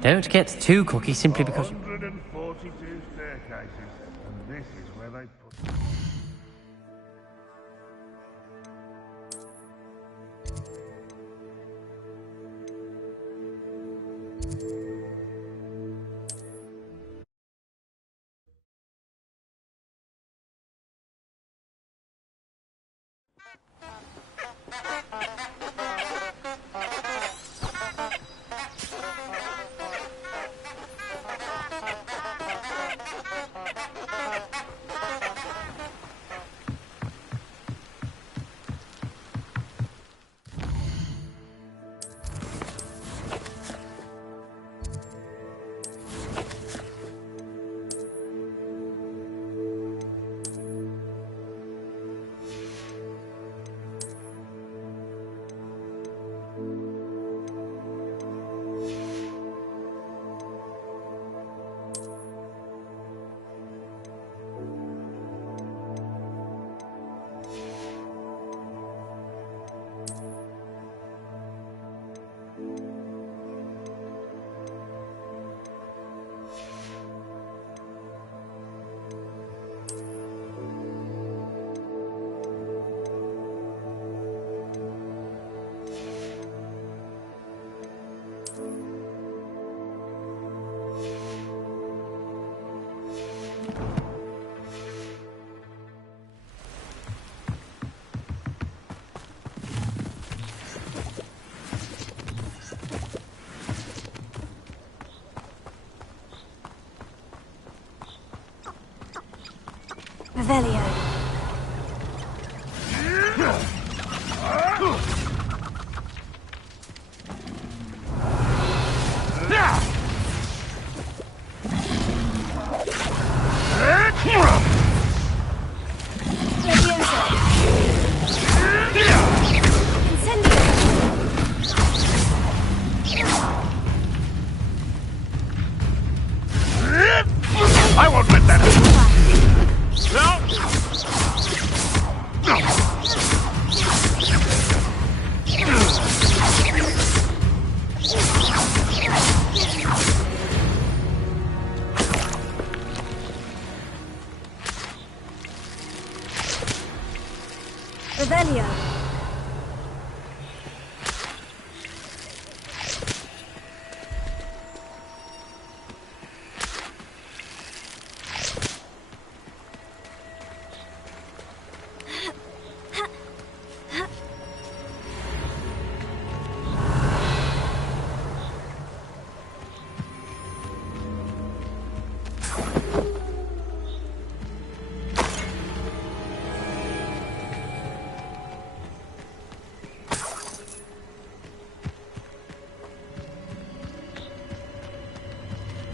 Don't get too cocky simply because... 142 staircases, and this is where they put... Revelio. I won't let that happen! Revelio.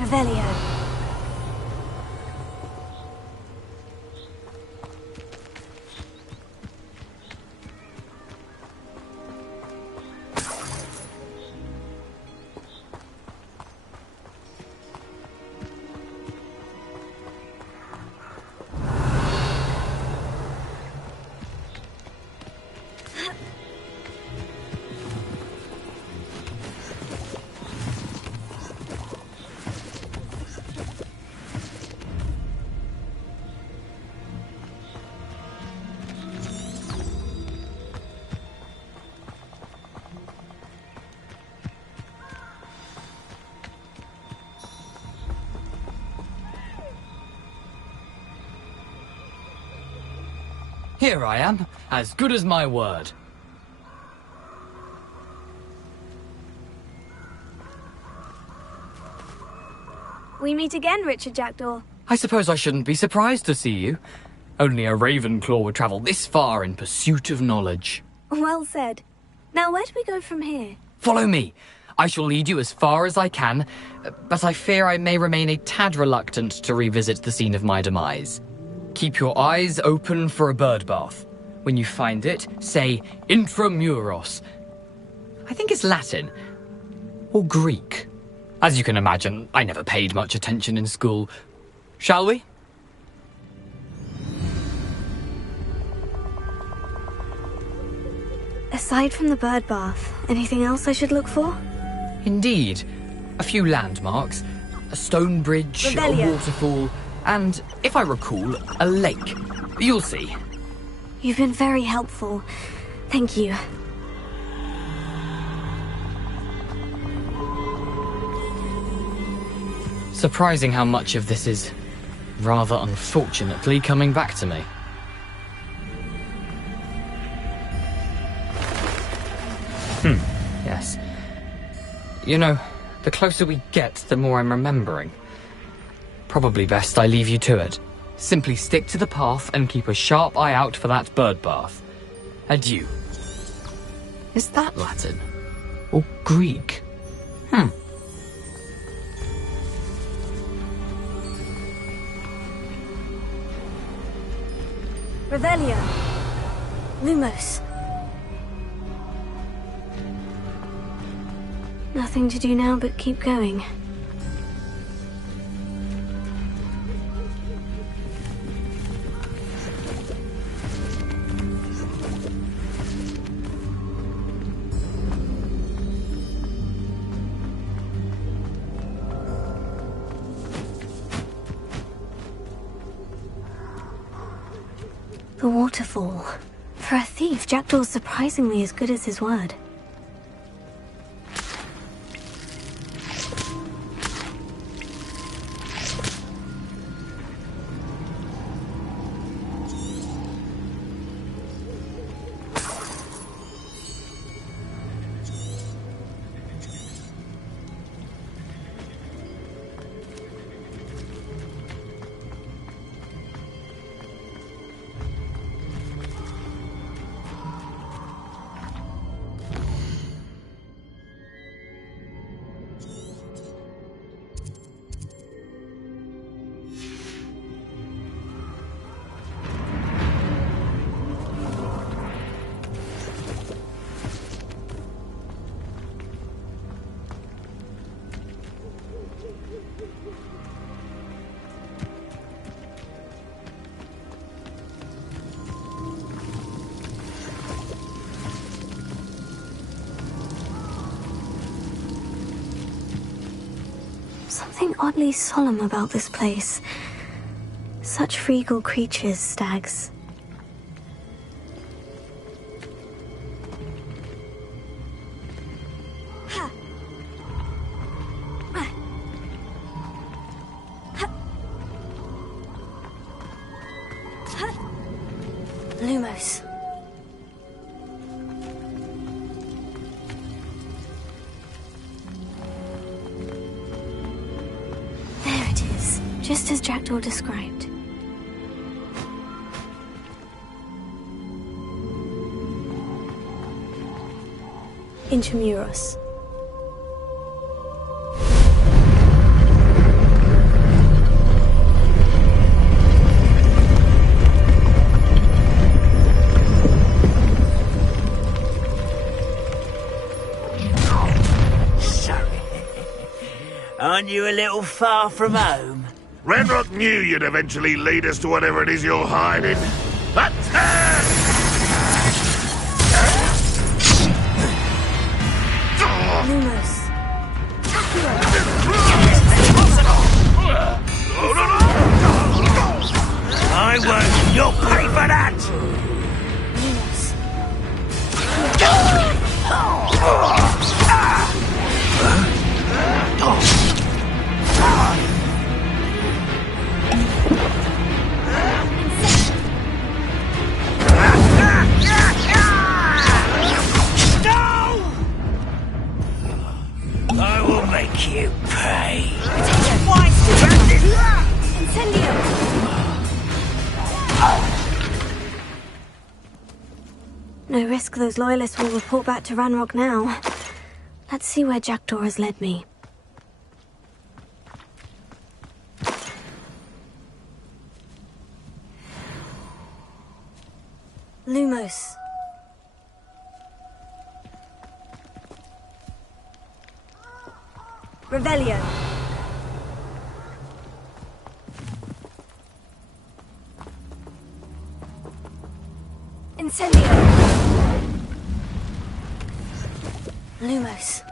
Revelio. Here I am, as good as my word. We meet again, Richard Jackdaw. I suppose I shouldn't be surprised to see you. Only a Ravenclaw would travel this far in pursuit of knowledge. Well said. Now, where do we go from here? Follow me. I shall lead you as far as I can, but I fear I may remain a tad reluctant to revisit the scene of my demise. Keep your eyes open for a bird bath. When you find it, say intramuros. I think it's Latin. Or Greek. As you can imagine, I never paid much attention in school. Shall we? Aside from the bird bath, anything else I should look for? Indeed. a few landmarks, a stone bridge, Revelio. a waterfall, and, if I recall, a lake. You'll see. You've been very helpful. Thank you. Surprising how much of this is, rather unfortunately, coming back to me. Yes. You know, the closer we get, the more I'm remembering. Probably best I leave you to it. Simply stick to the path and keep a sharp eye out for that bird bath. Adieu. Is that Latin? Or Greek? Revelio. Lumos. Nothing to do now but keep going. The waterfall. For a thief, Jackdaw's surprisingly as good as his word. Something oddly solemn about this place. Such regal creatures, stags. Lumos. There it is, just as Jackdaw described. Intramuros. Aren't you a little far from home? Ranrock knew you'd eventually lead us to whatever it is you're hiding. Attack! Lumos. I won't. You'll pay for that! Lumos. I will make you pay. Incendio. No risk those loyalists will report back to Ranrock now. Let's see where Jackdaw has led me. Lumos. Revelio. Incendio. Lumos.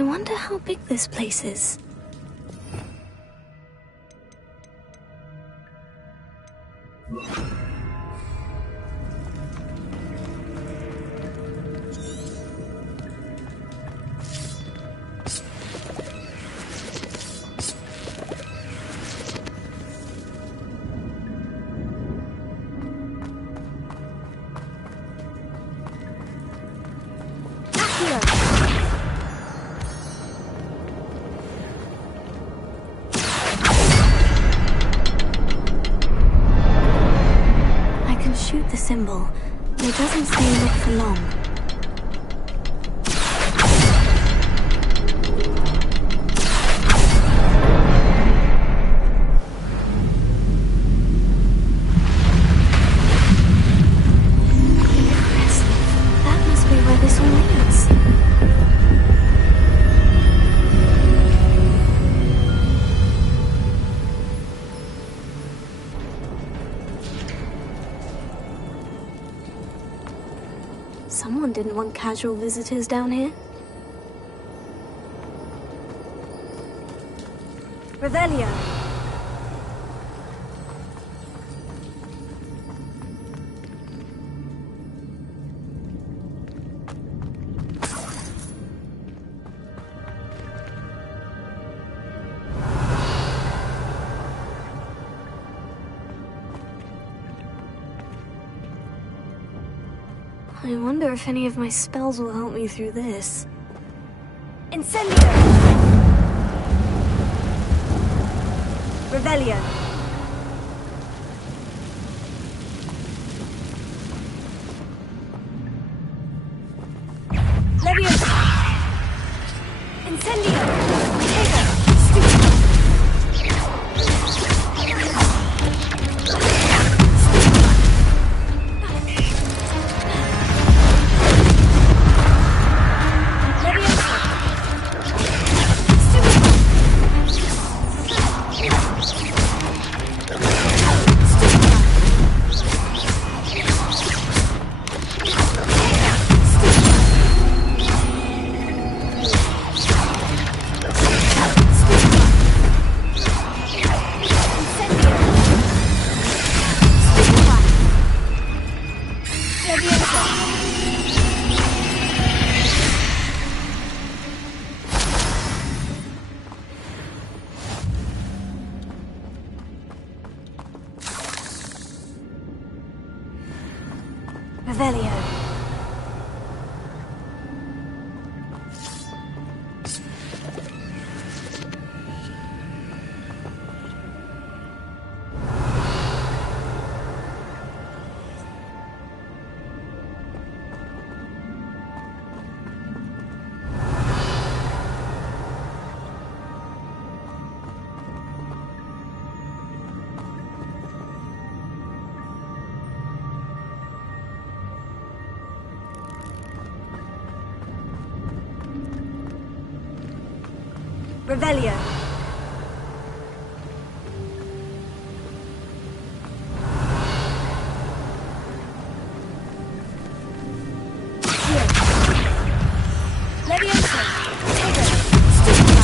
I wonder how big this place is. Shoot the symbol, but it doesn't stay lit for long. Impressive. That must be where this all leads. Someone didn't want casual visitors down here. Revelio. I wonder if any of my spells will help me through this. Incendio! Revelio. Leviosa! Incendio! Tego! Stupid! Revelio. Revelio. Leviosa. Tego. Stupefy.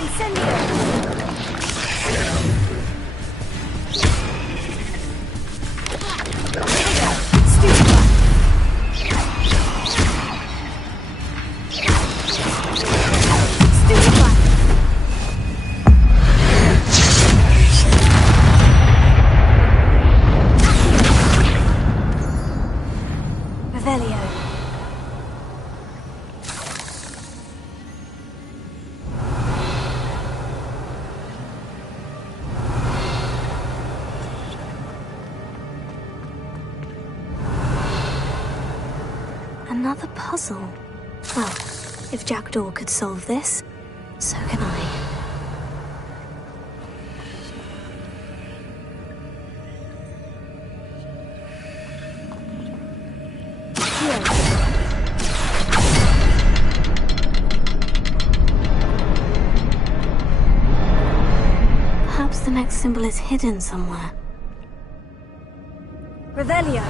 Incendio. Revelio. Another puzzle. Well, if Jackdaw could solve this, so can I. symbol is hidden somewhere. Revelio!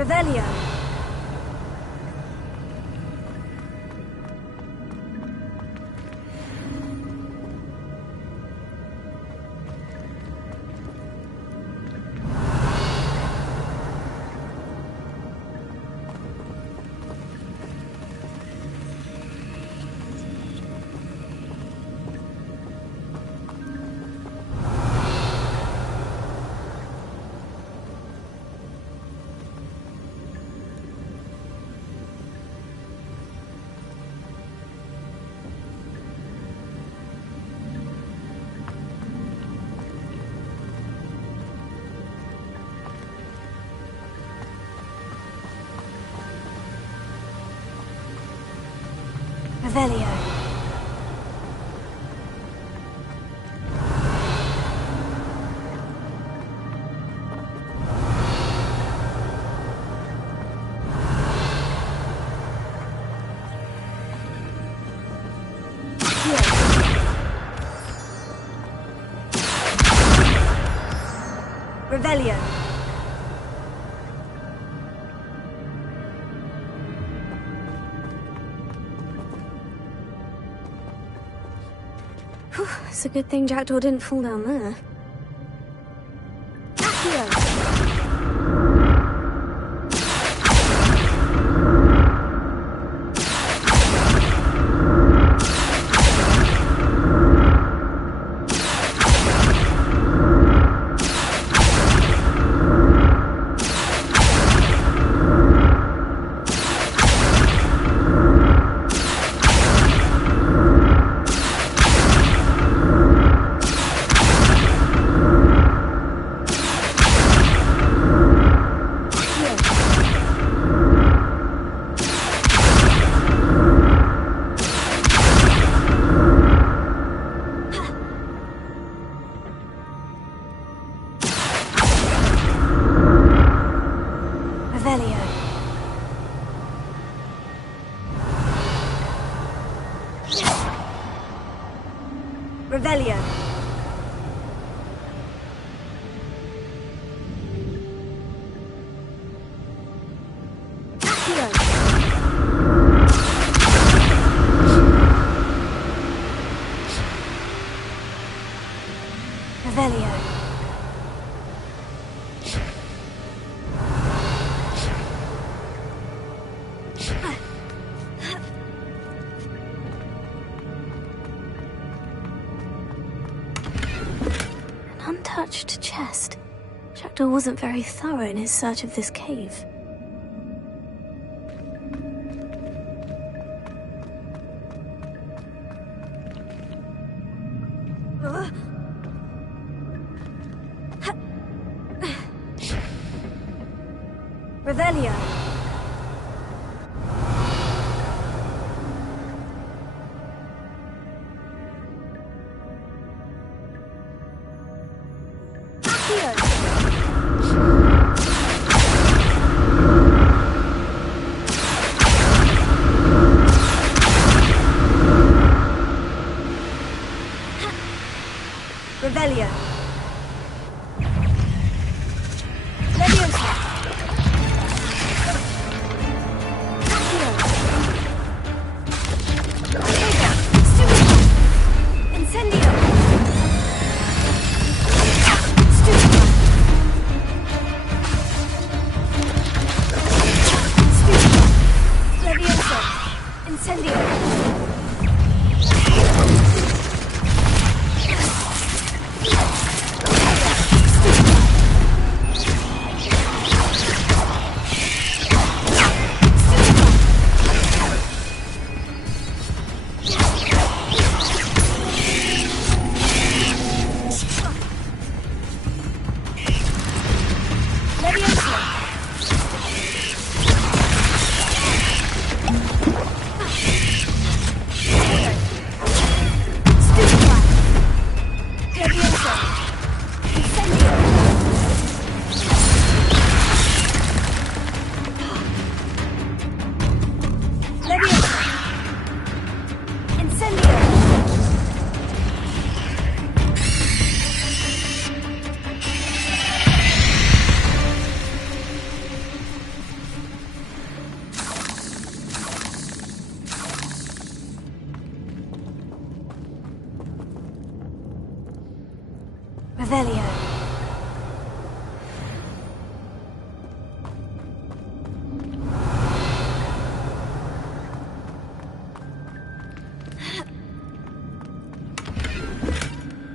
Revelio. Revelio. Revelio. Revelio. It's a good thing Jackdaw didn't fall down there. Accio! Revelio. Accio. Revelio. Untouched chest. Jackdaw wasn't very thorough in his search of this cave. Revelio.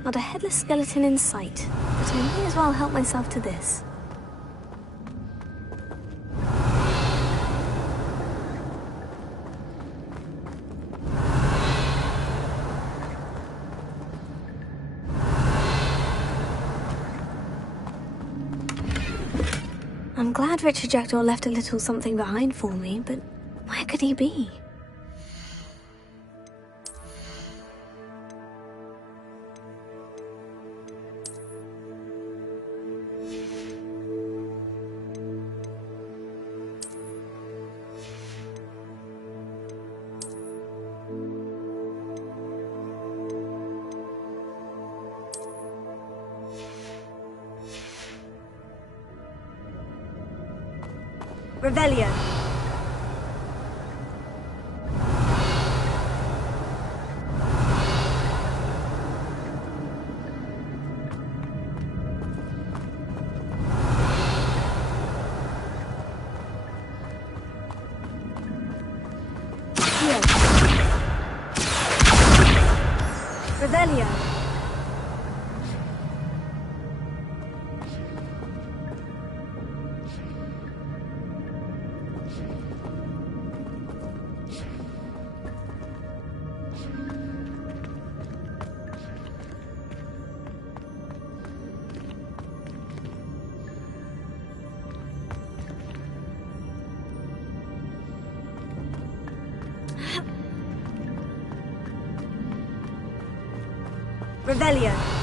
Not a headless skeleton in sight, but I may as well help myself to this. I'm glad Richard Jackdaw left a little something behind for me, but where could he be? Revelio. Revelio. Revelio.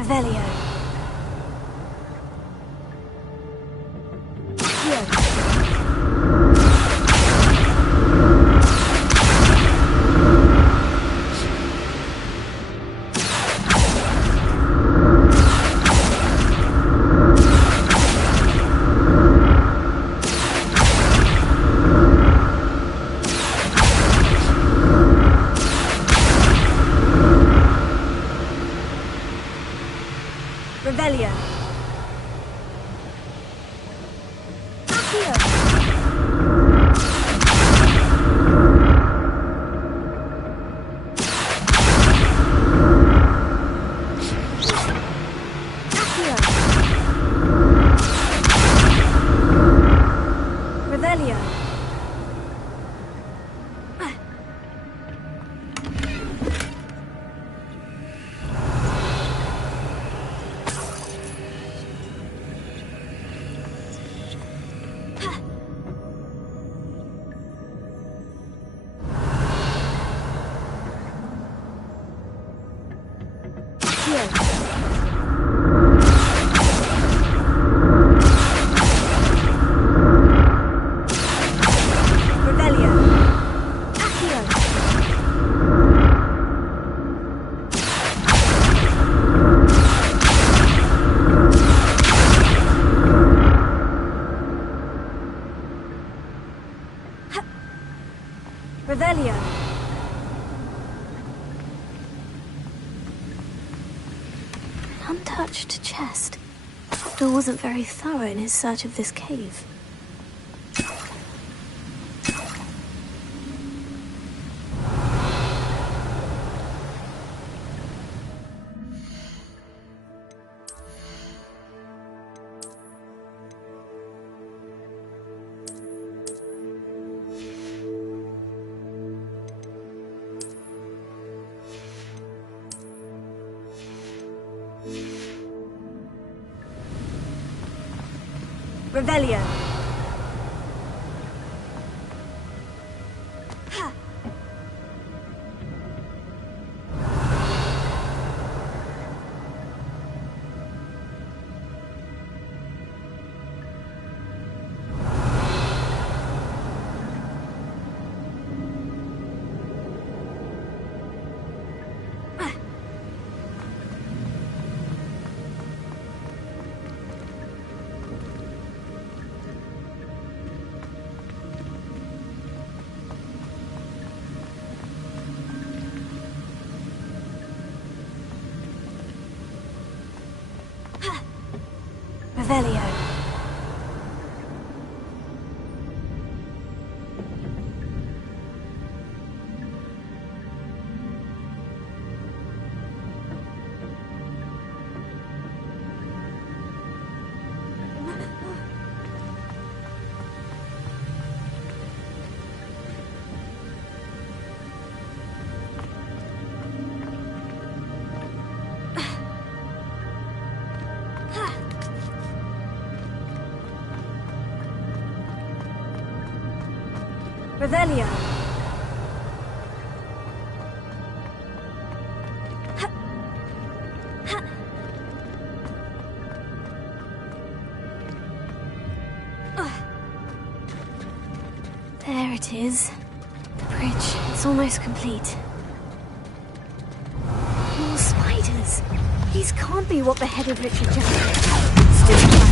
Revelio. Revelio. Accio. Accio. Revelio. Revelio. An untouched chest. Doctor wasn't very thorough in his search of this cave. Revelio. Revelio. Revelio. There it is. The bridge. It's almost complete. More spiders. These can't be what beheaded Richard Jackson. Stupid.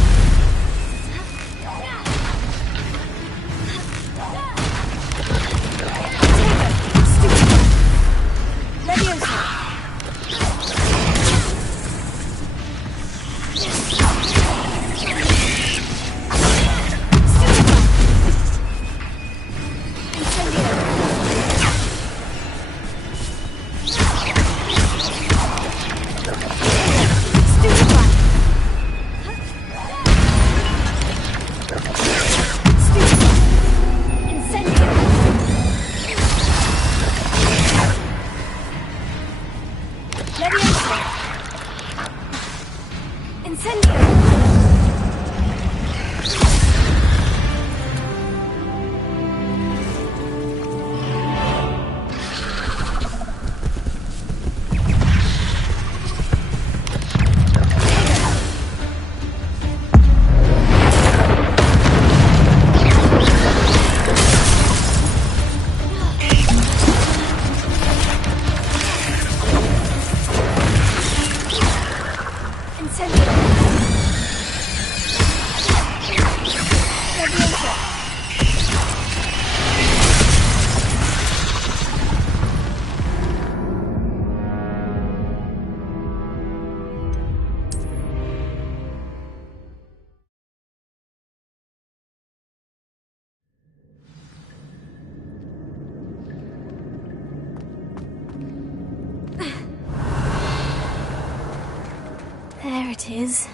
There it is.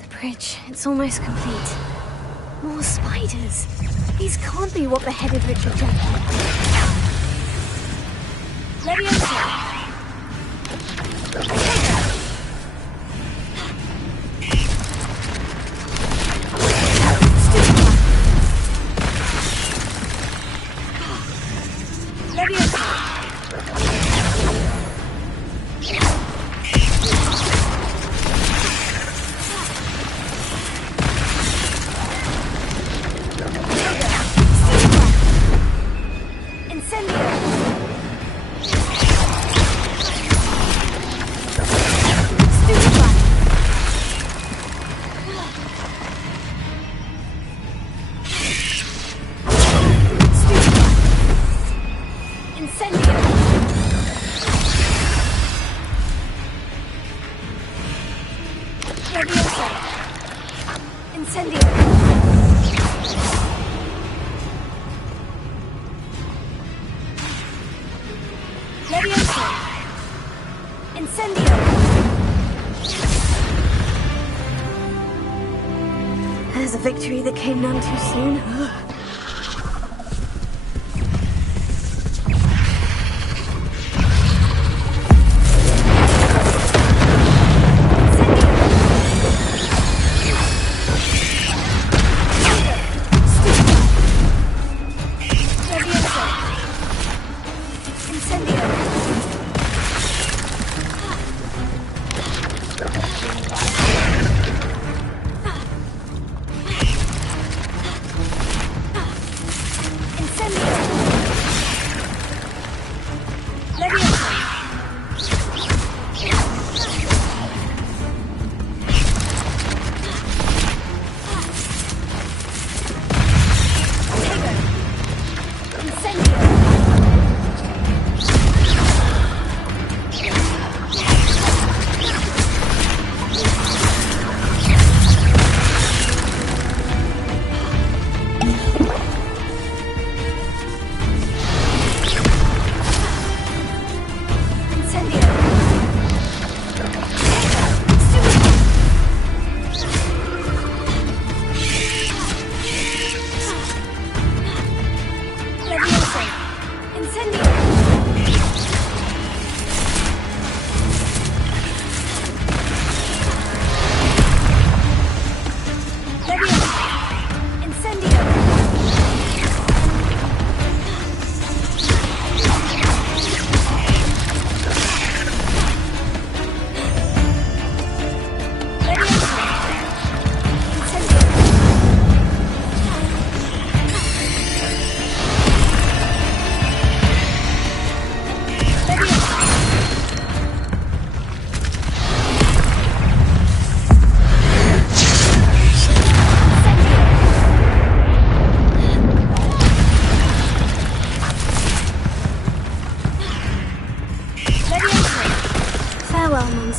The bridge. It's almost complete. More spiders. These can't be what beheaded Richard Jackson. Leviosa! Incendio! There's a victory that came none too soon.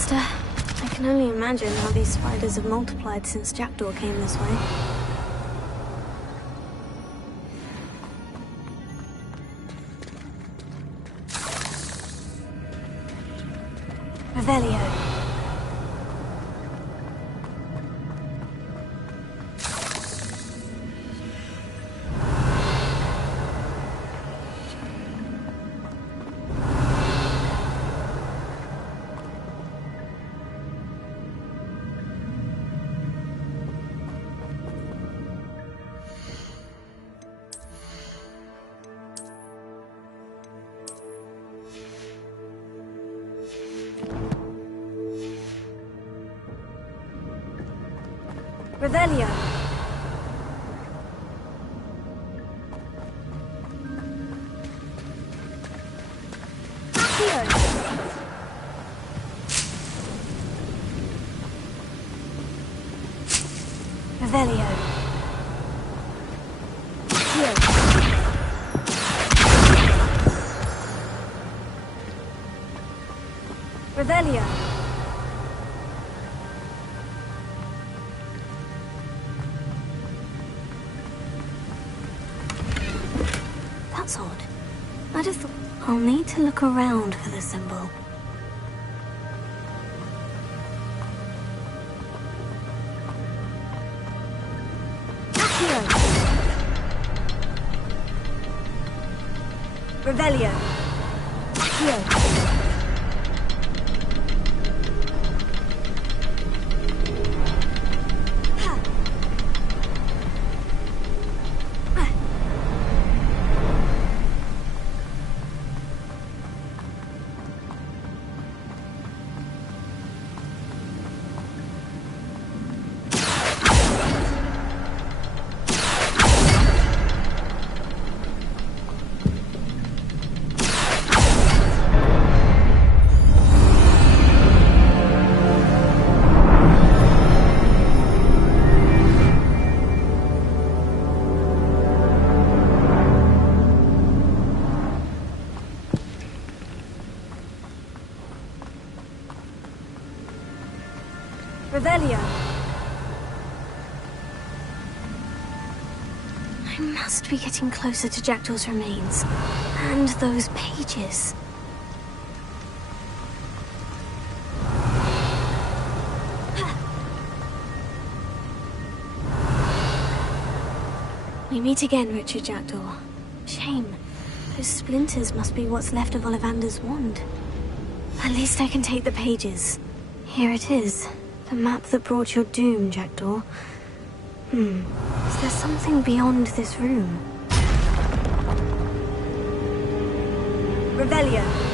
I can only imagine how these spiders have multiplied since Jackdaw came this way. Revelio. Revelio. Accio. Revelio. Accio. Revelio. That's odd. I just thought I'll need to look around for the symbol. Accio. Revelio. Accio. Revelio. I must be getting closer to Jackdaw's remains. And those pages. We meet again, Richard Jackdaw. Shame. Those splinters must be what's left of Ollivander's wand. At least I can take the pages. Here it is. The map that brought your doom, Jackdaw. Is there something beyond this room? Revelio.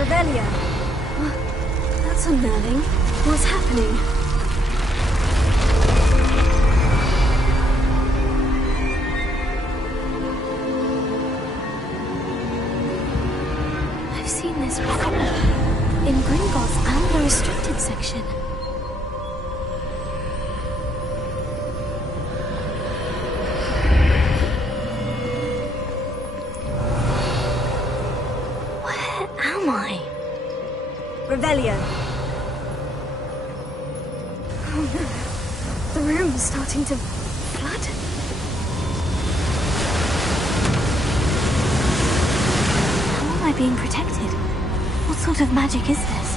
Revelio. That's unnerving. What's happening? I've seen this before. In Gringotts and the restricted section. Revelio. Oh no. The room's starting to flood. How am I being protected? What sort of magic is this?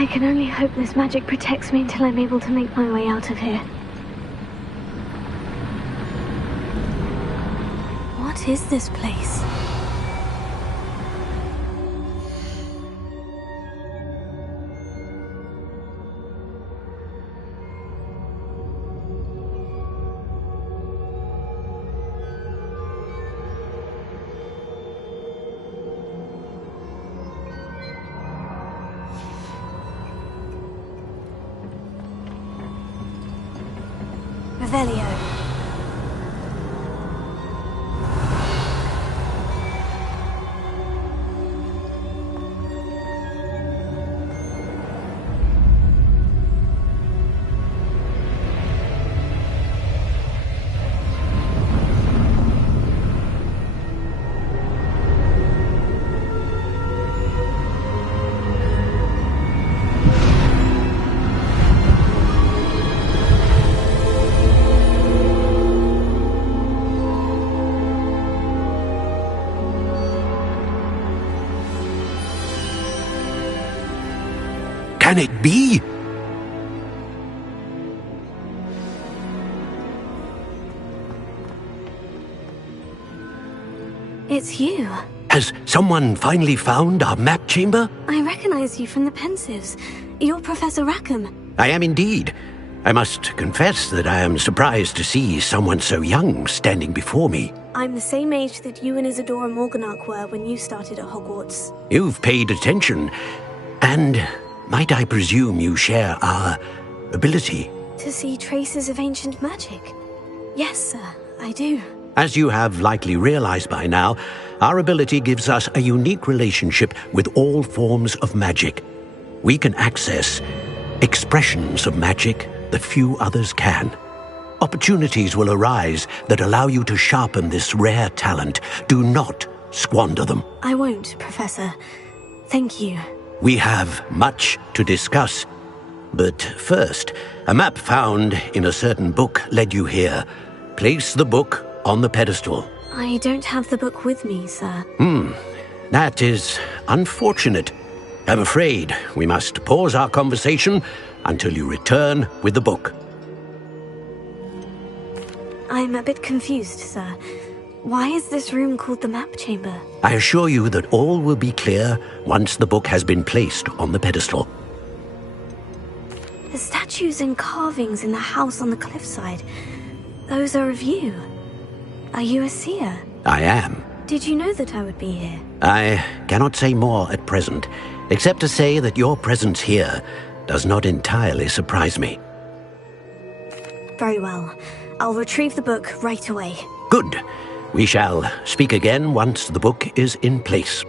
I can only hope this magic protects me until I'm able to make my way out of here. What is this place? Revelio. Can it be? It's you. Has someone finally found our map chamber? I recognize you from the Pensives. You're Professor Rackham. I am indeed. I must confess that I am surprised to see someone so young standing before me. I'm the same age that you and Isadora Morganach were when you started at Hogwarts. You've paid attention, and might I presume you share our ability? To see traces of ancient magic? Yes, sir, I do. As you have likely realized by now, our ability gives us a unique relationship with all forms of magic. We can access expressions of magic that few others can. Opportunities will arise that allow you to sharpen this rare talent. Do not squander them. I won't, Professor. Thank you. We have much to discuss. But first, a map found in a certain book led you here. Place the book on the pedestal. I don't have the book with me, sir. That is unfortunate. I'm afraid we must pause our conversation until you return with the book. I'm a bit confused, sir. Why is this room called the map chamber? I assure you that all will be clear once the book has been placed on the pedestal. The statues and carvings in the house on the cliffside, those are of you. Are you a seer? I am. Did you know that I would be here? I cannot say more at present, except to say that your presence here does not entirely surprise me. Very well. I'll retrieve the book right away. Good. We shall speak again once the book is in place.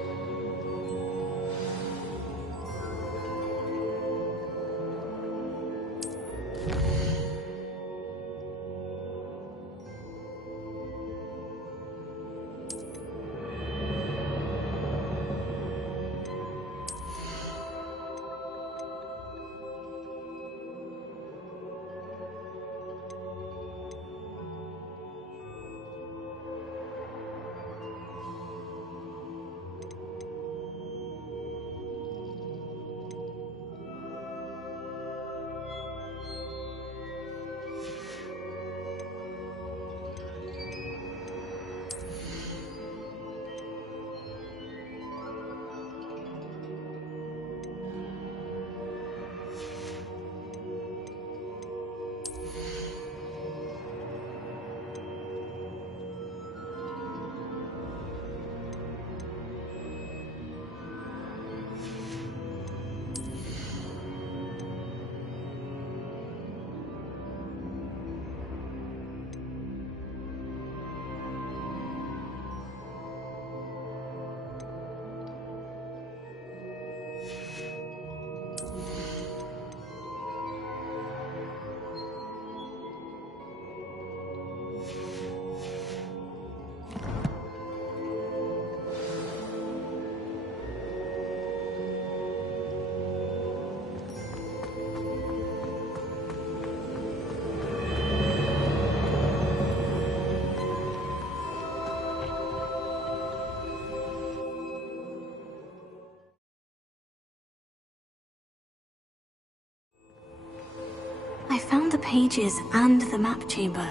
I found the pages and the map chamber.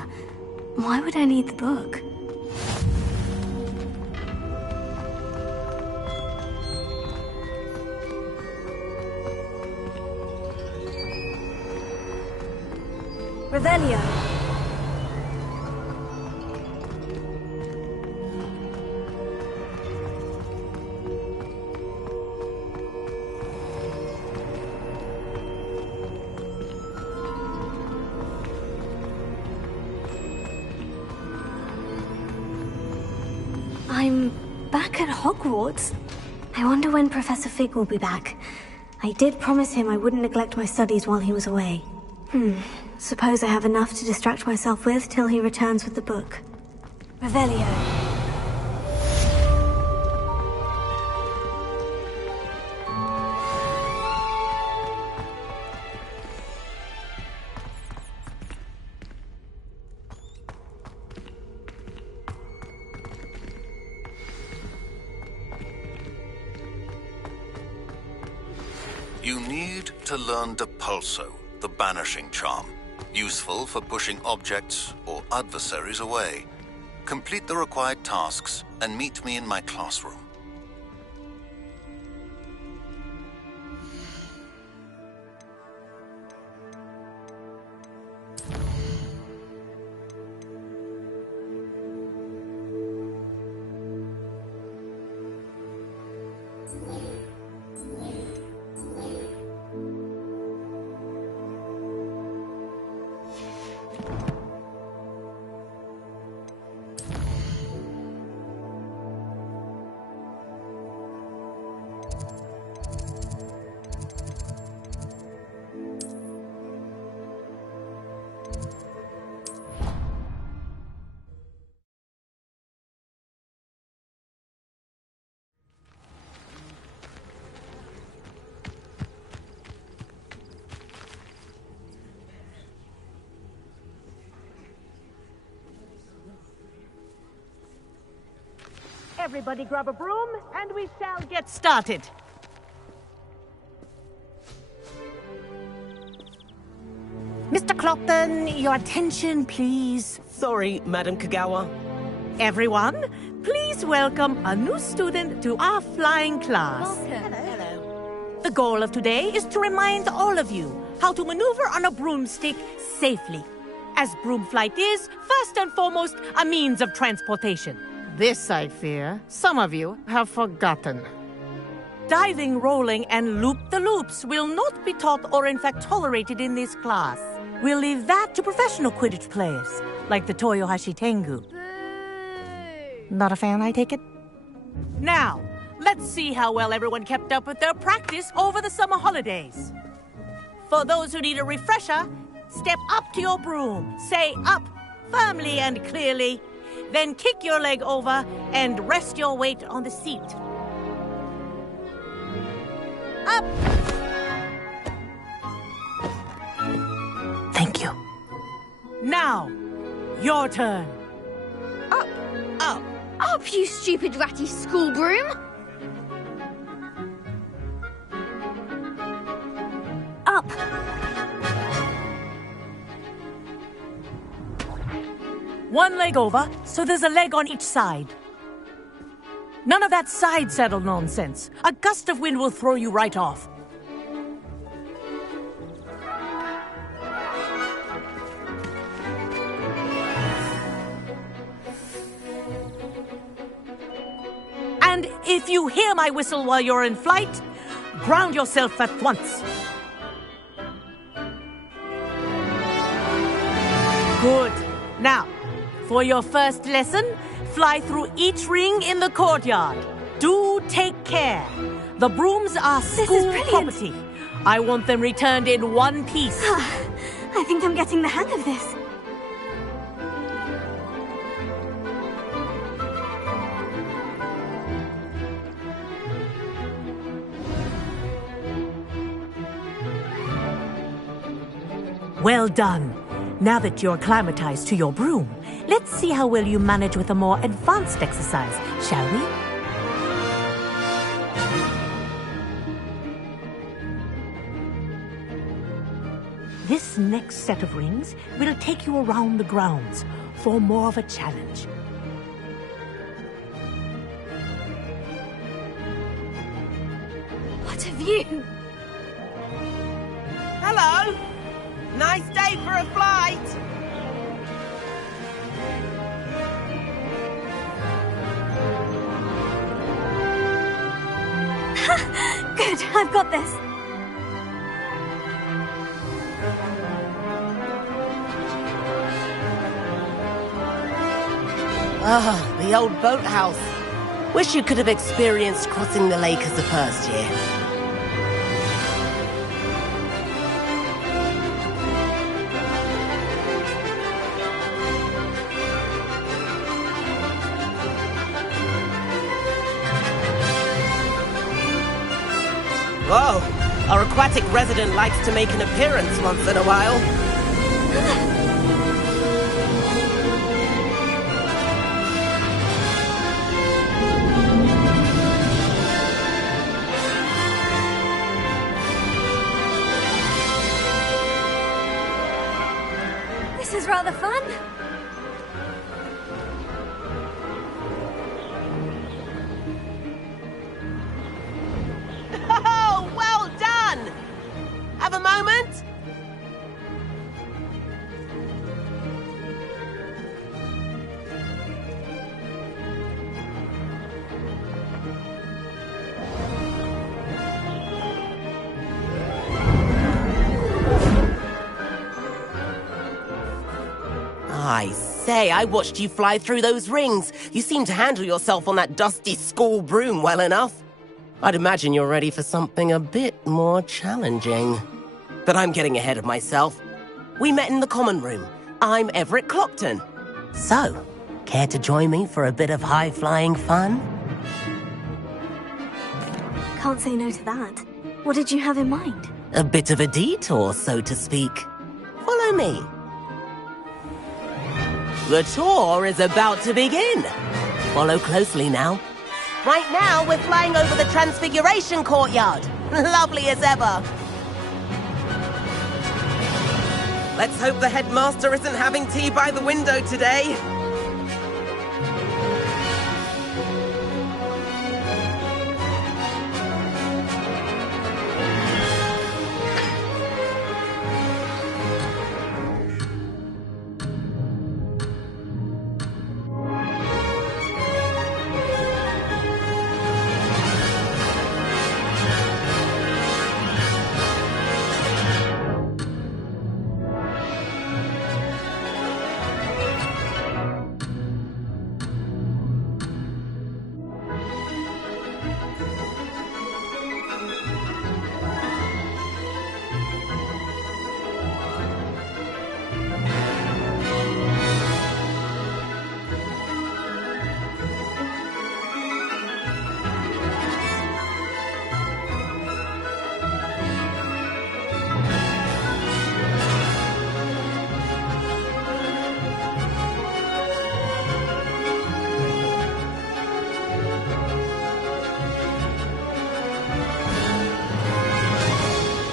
Why would I need the book? Revelio. I'm back at Hogwarts. I wonder when Professor Fig will be back. I did promise him I wouldn't neglect my studies while he was away. Suppose I have enough to distract myself with till he returns with the book. Revelio. You need to learn Depulso, the banishing charm. Useful for pushing objects or adversaries away. Complete the required tasks and meet me in my classroom. Everybody grab a broom, and we shall get started. Mr. Clopton, your attention, please. Sorry, Madam Kagawa. Everyone, please welcome a new student to our flying class. Hello. The goal of today is to remind all of you how to maneuver on a broomstick safely, as broom flight is, first and foremost, a means of transportation. This, I fear, some of you have forgotten. Diving, rolling, and loop-the-loops will not be taught or in fact tolerated in this class. We'll leave that to professional Quidditch players, like the Toyohashi Tengu. Not a fan, I take it? Now, let's see how well everyone kept up with their practice over the summer holidays. For those who need a refresher, step up to your broom, say up, firmly and clearly, then kick your leg over and rest your weight on the seat. Up! Thank you. Now, your turn. Up! Up! Up, you stupid ratty school broom! Up! One leg over, so there's a leg on each side. None of that side saddle nonsense. A gust of wind will throw you right off. And if you hear my whistle while you're in flight, ground yourself at once. Good. Now, for your first lesson, fly through each ring in the courtyard. Do take care. The brooms are school property. I want them returned in one piece. I think I'm getting the hang of this. Well done. Now that you're acclimatized to your broom, let's see how well you manage with a more advanced exercise, shall we? This next set of rings will take you around the grounds for more of a challenge. What a view! Hello. Nice day for a flight. Good, I've got this. Ah, the old boathouse. Wish you could have experienced crossing the lake as a first year. Whoa! Our aquatic resident likes to make an appearance once in a while. This is rather fun. Oh, well done! Have a moment? I say, I watched you fly through those rings. You seem to handle yourself on that dusty school broom well enough. I'd imagine you're ready for something a bit more challenging. But I'm getting ahead of myself. We met in the common room. I'm Everett Clopton. So, care to join me for a bit of high-flying fun? Can't say no to that. What did you have in mind? A bit of a detour, so to speak. Follow me. The tour is about to begin. Follow closely now. Right now, we're flying over the Transfiguration Courtyard. Lovely as ever. Let's hope the headmaster isn't having tea by the window today.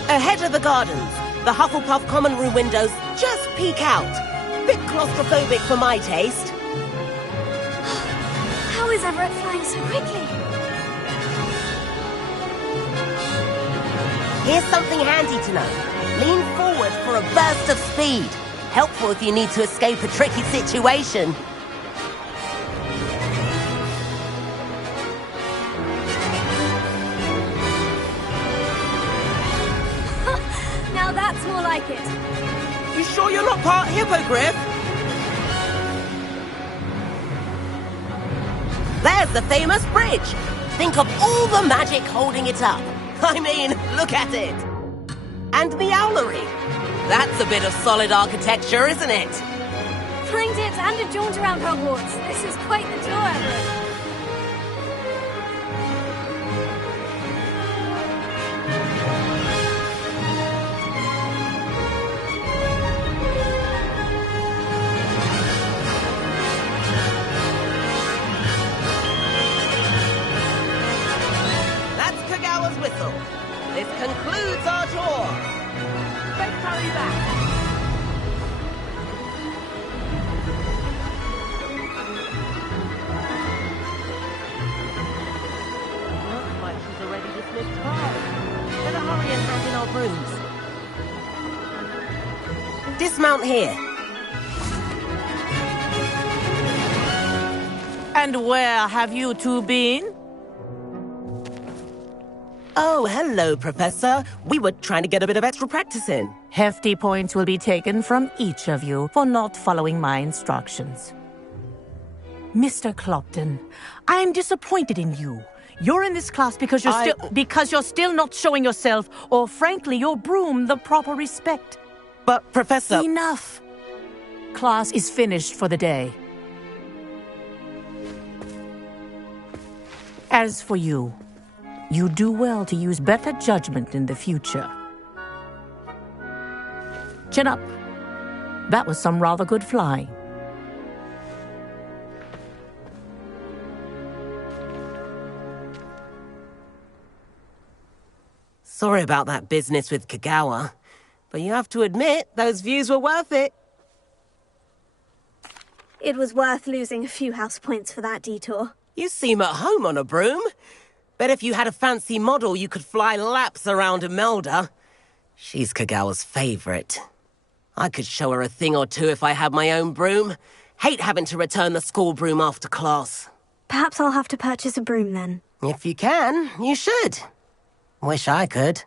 Ahead of the gardens, the Hufflepuff common room windows just peek out. Bit claustrophobic for my taste. How is Everett flying so quickly? Here's something handy to know. Lean forward for a burst of speed. Helpful if you need to escape a tricky situation. Now that's more like it. You sure you're not part hippogriff? There's the famous bridge. Think of all the magic holding it up. I mean, look at it. And the owlery. That's a bit of solid architecture, isn't it? Flying tips and a jaunt around Hogwarts. This is quite the tour, Everett. Whistle. This concludes our tour. Let's hurry back. Looks like she's already dismissed class. Better hurry and hand in our brooms. Dismount here. And where have you two been? Oh, hello, Professor. We were trying to get a bit of extra practice in. Hefty points will be taken from each of you for not following my instructions. Mr. Clopton, I am disappointed in you. You're in this class because you're still not showing yourself, or frankly, your broom the proper respect. But, Professor... Enough. Class is finished for the day. As for you, you do well to use better judgment in the future. Chin up. That was some rather good flying. Sorry about that business with Kagawa, but you have to admit, those views were worth it. It was worth losing a few house points for that detour. You seem at home on a broom. Bet if you had a fancy model, you could fly laps around Imelda. She's Kagawa's favorite. I could show her a thing or two if I had my own broom. Hate having to return the school broom after class. Perhaps I'll have to purchase a broom then. If you can, you should. Wish I could.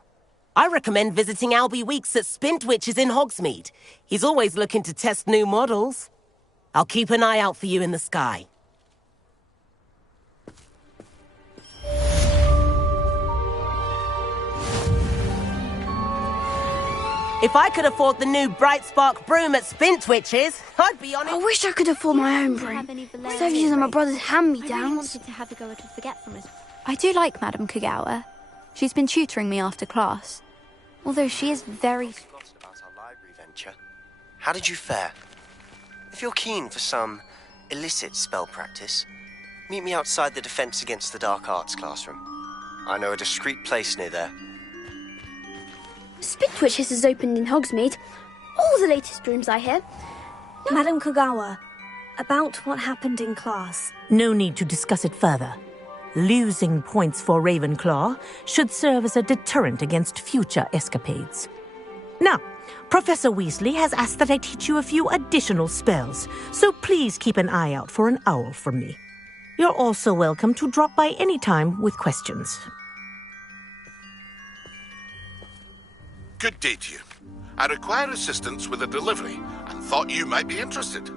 I recommend visiting Albie Weeks at Spintwitches in Hogsmeade. He's always looking to test new models. I'll keep an eye out for you in the sky. If I could afford the new Bright Spark broom at Spintwitches, I'd be on it. I wish I could afford my own broom. Instead of using my brother's hand-me-downs. I do like Madame Kagawa. She's been tutoring me after class. Although she is very... Forgotten about our library venture. How did you fare? If you're keen for some illicit spell practice, meet me outside the Defense Against the Dark Arts classroom. I know a discreet place near there. Spintwitches has opened in Hogsmeade. All the latest rooms, I hear. Madam Kagawa, about what happened in class. No need to discuss it further. Losing points for Ravenclaw should serve as a deterrent against future escapades. Now, Professor Weasley has asked that I teach you a few additional spells, so please keep an eye out for an owl from me. You're also welcome to drop by any time with questions. Good day to you. I require assistance with a delivery and thought you might be interested.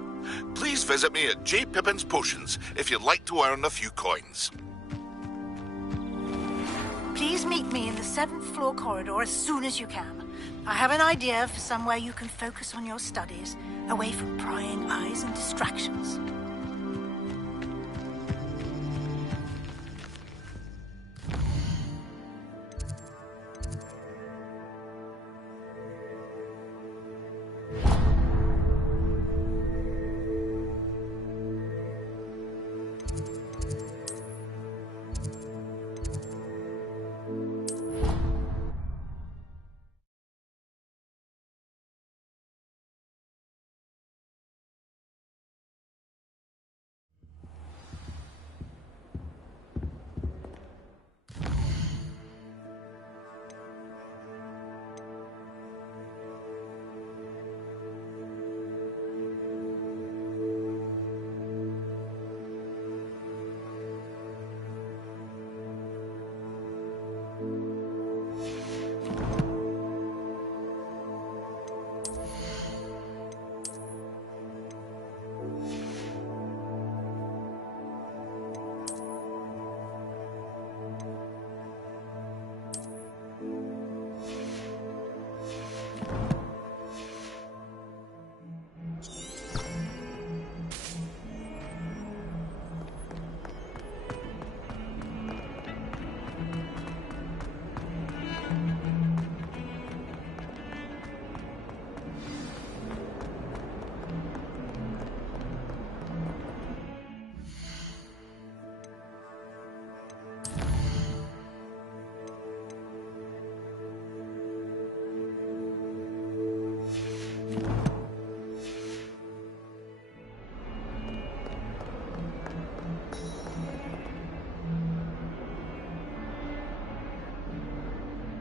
Please visit me at J. Pippin's Potions if you'd like to earn a few coins. Please meet me in the 7th floor corridor as soon as you can. I have an idea for somewhere you can focus on your studies, away from prying eyes and distractions.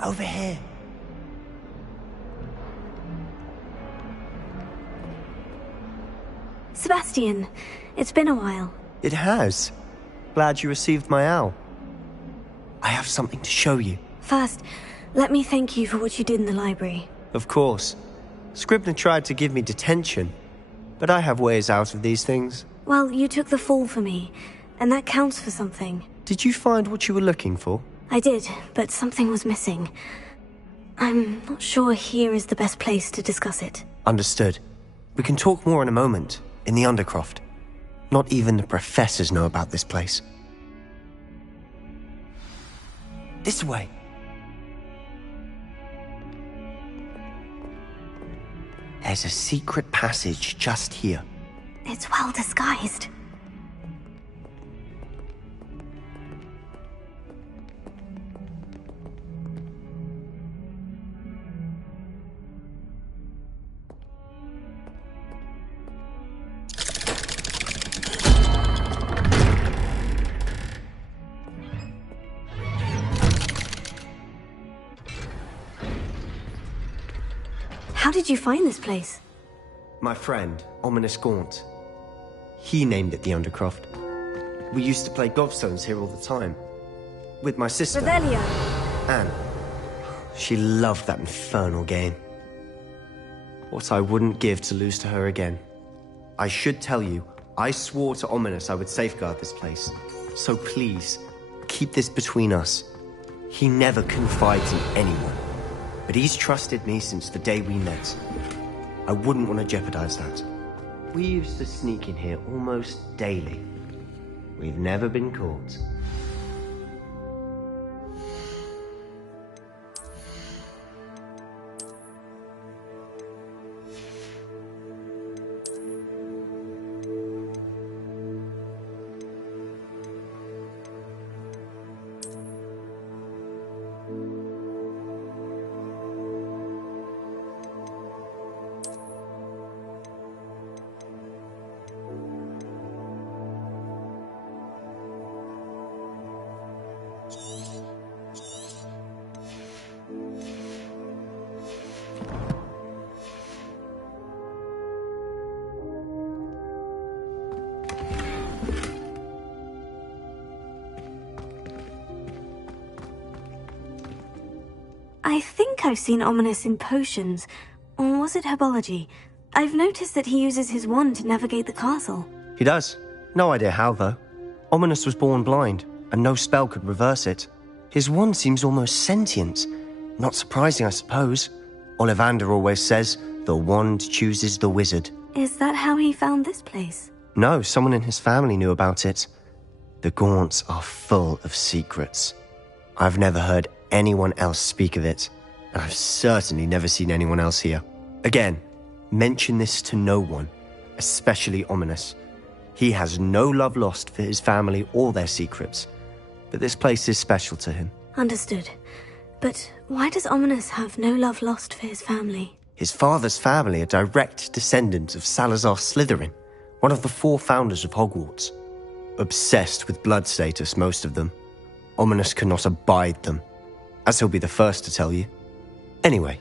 Over here. Sebastian, it's been a while. It has. Glad you received my owl. I have something to show you. First, let me thank you for what you did in the library. Of course. Scribner tried to give me detention, but I have ways out of these things. Well, you took the fall for me, and that counts for something. Did you find what you were looking for? I did, but something was missing. I'm not sure here is the best place to discuss it. Understood. We can talk more in a moment, in the Undercroft. Not even the professors know about this place. This way. There's a secret passage just here. It's well disguised. How did you find this place? My friend, Ominous Gaunt. He named it the Undercroft. We used to play gobstones here all the time. With my sister, Revelio. Anne. She loved that infernal game. What I wouldn't give to lose to her again. I should tell you, I swore to Ominous I would safeguard this place. So please, keep this between us. He never confides in anyone. But he's trusted me since the day we met. I wouldn't want to jeopardize that. We used to sneak in here almost daily. We've never been caught. I think I've seen Ominous in potions. Or was it herbology? I've noticed that he uses his wand to navigate the castle. He does. No idea how, though. Ominous was born blind, and no spell could reverse it. His wand seems almost sentient. Not surprising, I suppose. Ollivander always says, the wand chooses the wizard. Is that how he found this place? No, someone in his family knew about it. The Gaunts are full of secrets. I've never heard anyone else speak of it, and I've certainly never seen anyone else here. Again, mention this to no one, especially Ominous. He has no love lost for his family or their secrets, but this place is special to him. Understood. But why does Ominous have no love lost for his family? His father's family are direct descendants of Salazar Slytherin, one of the 4 founders of Hogwarts. Obsessed with blood status, most of them. Ominous cannot abide them, as he'll be the first to tell you. Anyway,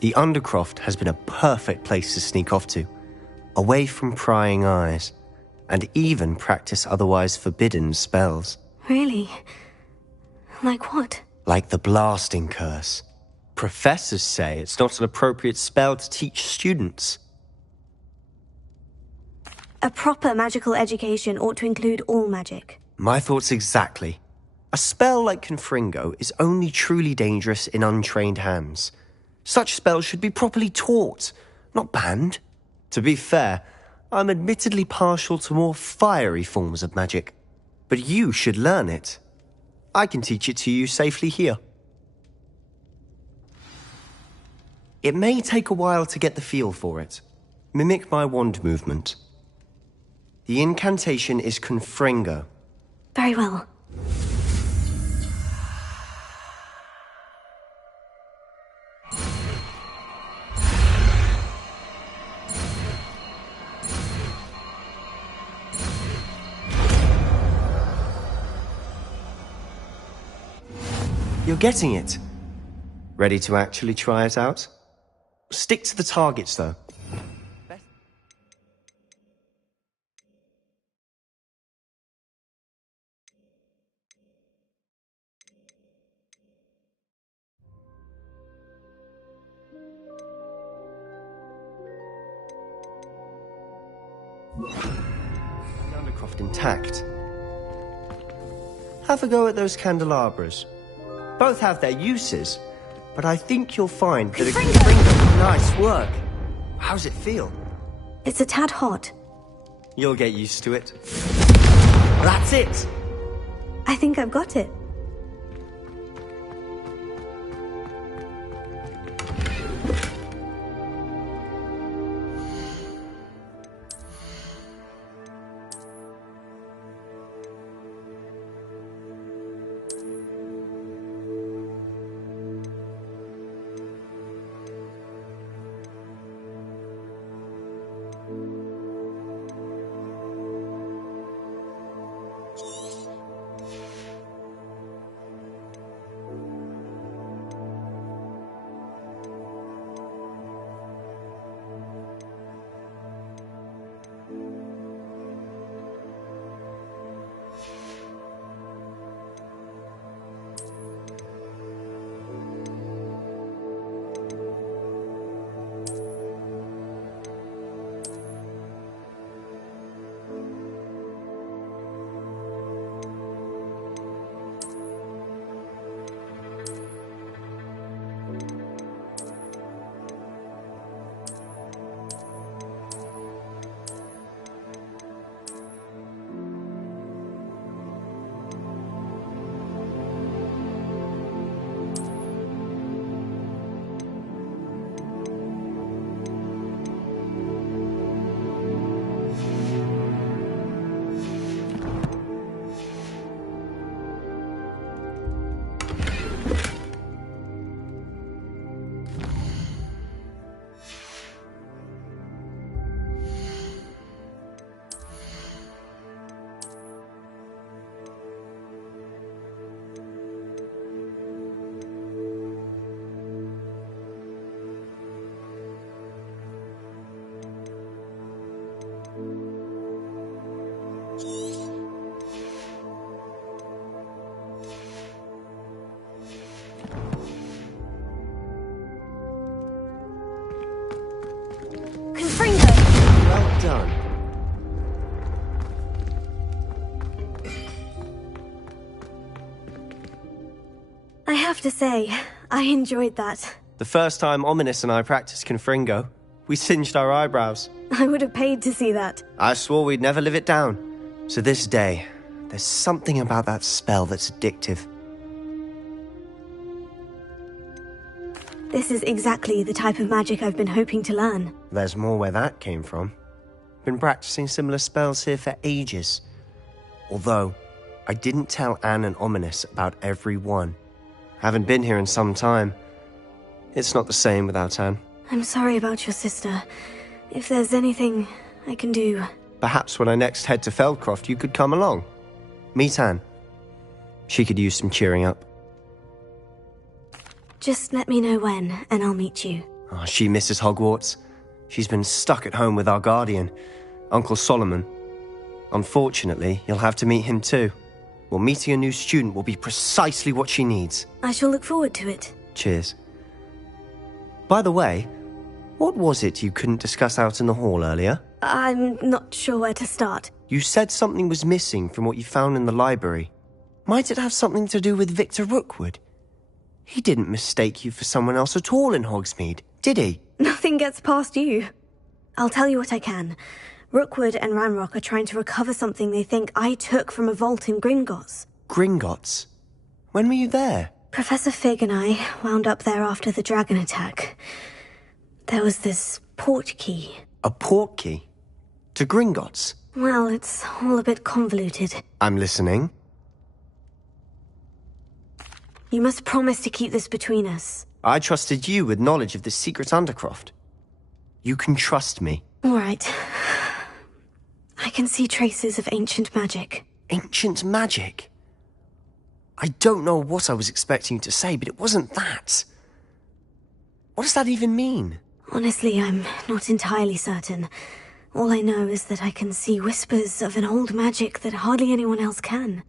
the Undercroft has been a perfect place to sneak off to, away from prying eyes, and even practice otherwise forbidden spells. Really? Like what? Like the blasting curse. Professors say it's not an appropriate spell to teach students. A proper magical education ought to include all magic. My thoughts exactly. A spell like Confringo is only truly dangerous in untrained hands. Such spells should be properly taught, not banned. To be fair, I'm admittedly partial to more fiery forms of magic. But you should learn it. I can teach it to you safely here. It may take a while to get the feel for it. Mimic my wand movement. The incantation is Confringo. Very well. You're getting it. Ready to actually try it out? Stick to the targets, though. tact. Have a go at those candelabras. Both have their uses, but I think you'll find that a Confringo... Nice work. How's it feel? It's a tad hot. You'll get used to it. That's it! I think I've got it. Well done. I have to say, I enjoyed that. The first time Ominous and I practiced Confringo, we singed our eyebrows. I would have paid to see that. I swore we'd never live it down. To this day, there's something about that spell that's addictive. This is exactly the type of magic I've been hoping to learn. There's more where that came from. Been practicing similar spells here for ages. Although, I didn't tell Anne and Ominous about every one. Haven't been here in some time. It's not the same without Anne. I'm sorry about your sister. If there's anything I can do... Perhaps when I next head to Feldcroft, you could come along. Meet Anne. She could use some cheering up. Just let me know when, and I'll meet you. Oh, she misses Hogwarts. She's been stuck at home with our guardian, Uncle Solomon. Unfortunately, you'll have to meet him too. Well, meeting a new student will be precisely what she needs. I shall look forward to it. Cheers. By the way, what was it you couldn't discuss out in the hall earlier? I'm not sure where to start. You said something was missing from what you found in the library. Might it have something to do with Victor Rookwood? He didn't mistake you for someone else at all in Hogsmeade, did he? Nothing gets past you. I'll tell you what I can. Rookwood and Ranrock are trying to recover something they think I took from a vault in Gringotts. Gringotts? When were you there? Professor Fig and I wound up there after the dragon attack. There was this port key. A port key? To Gringotts? Well, it's all a bit convoluted. I'm listening. You must promise to keep this between us. I trusted you with knowledge of this secret undercroft. You can trust me. All right. I can see traces of ancient magic. Ancient magic? I don't know what I was expecting you to say, but it wasn't that. What does that even mean? Honestly, I'm not entirely certain. All I know is that I can see whispers of an old magic that hardly anyone else can.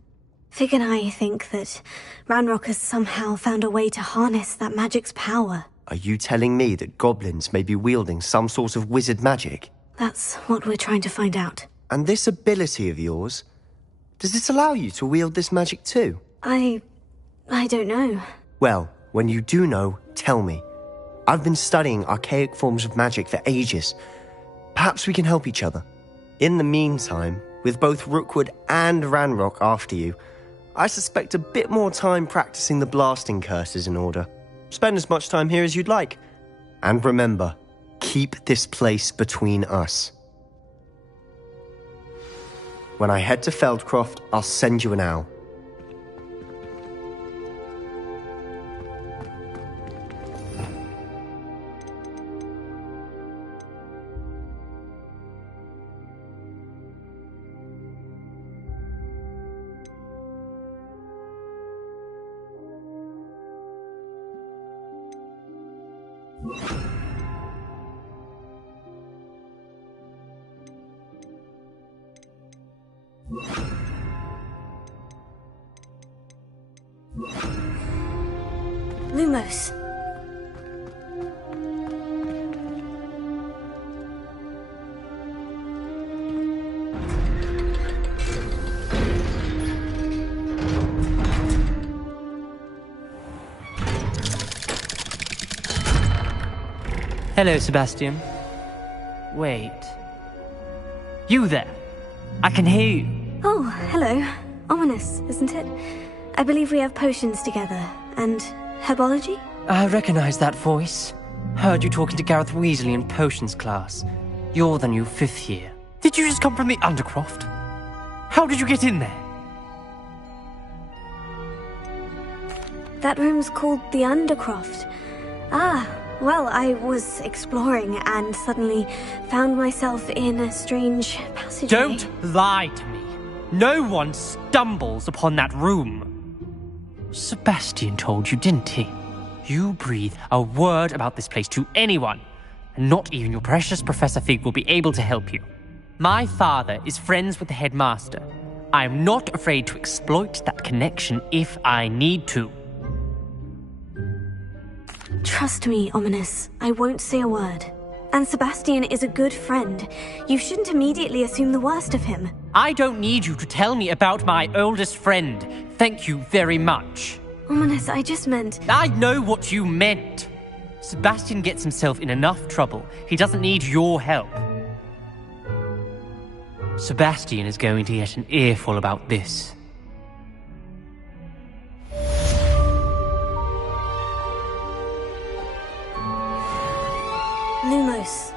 Fig and I think that Ranrock has somehow found a way to harness that magic's power. Are you telling me that goblins may be wielding some sort of wizard magic? That's what we're trying to find out. And this ability of yours, Does this allow you to wield this magic too? I don't know. Well, when you do know, tell me. I've been studying archaic forms of magic for ages. Perhaps we can help each other. In the meantime, with both Rookwood and Ranrock after you, I suspect a bit more time practicing the blasting curse is in order. Spend as much time here as you'd like. And remember, keep this place between us. When I head to Feldcroft, I'll send you an owl. Lumos. Hello, Sebastian. Wait. You there? I can hear you. Oh, hello. Ominous, isn't it? I believe we have potions together. And herbology? I recognize that voice. Heard you talking to Gareth Weasley in potions class. You're the new 5th year. Did you just come from the Undercroft? How did you get in there? That room's called the Undercroft. Ah, well, I was exploring and suddenly found myself in a strange passageway. Don't lie to me. No one stumbles upon that room. Sebastian told you, didn't he? You breathe a word about this place to anyone, and not even your precious Professor Fig will be able to help you. My father is friends with the headmaster. I am not afraid to exploit that connection if I need to. Trust me, Ominous. I won't say a word. And Sebastian is a good friend. You shouldn't immediately assume the worst of him. I don't need you to tell me about my oldest friend. Thank you very much. Ominous, I just meant... I know what you meant. Sebastian gets himself in enough trouble. He doesn't need your help. Sebastian is going to get an earful about this. Lumos.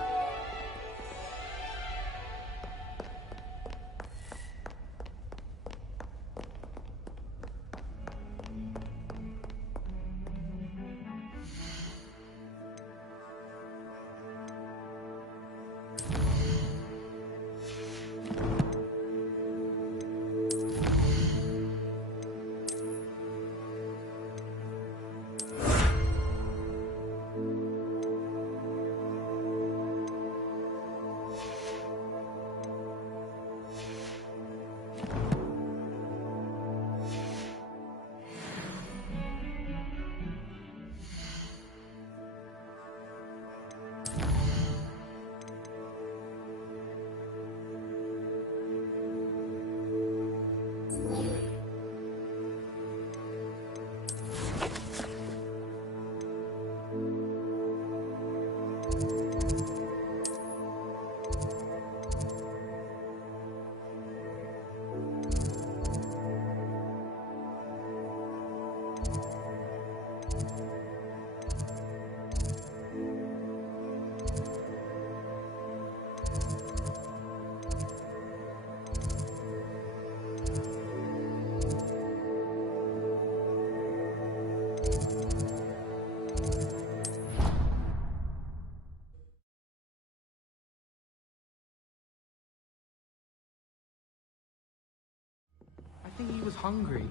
I think he was hungry.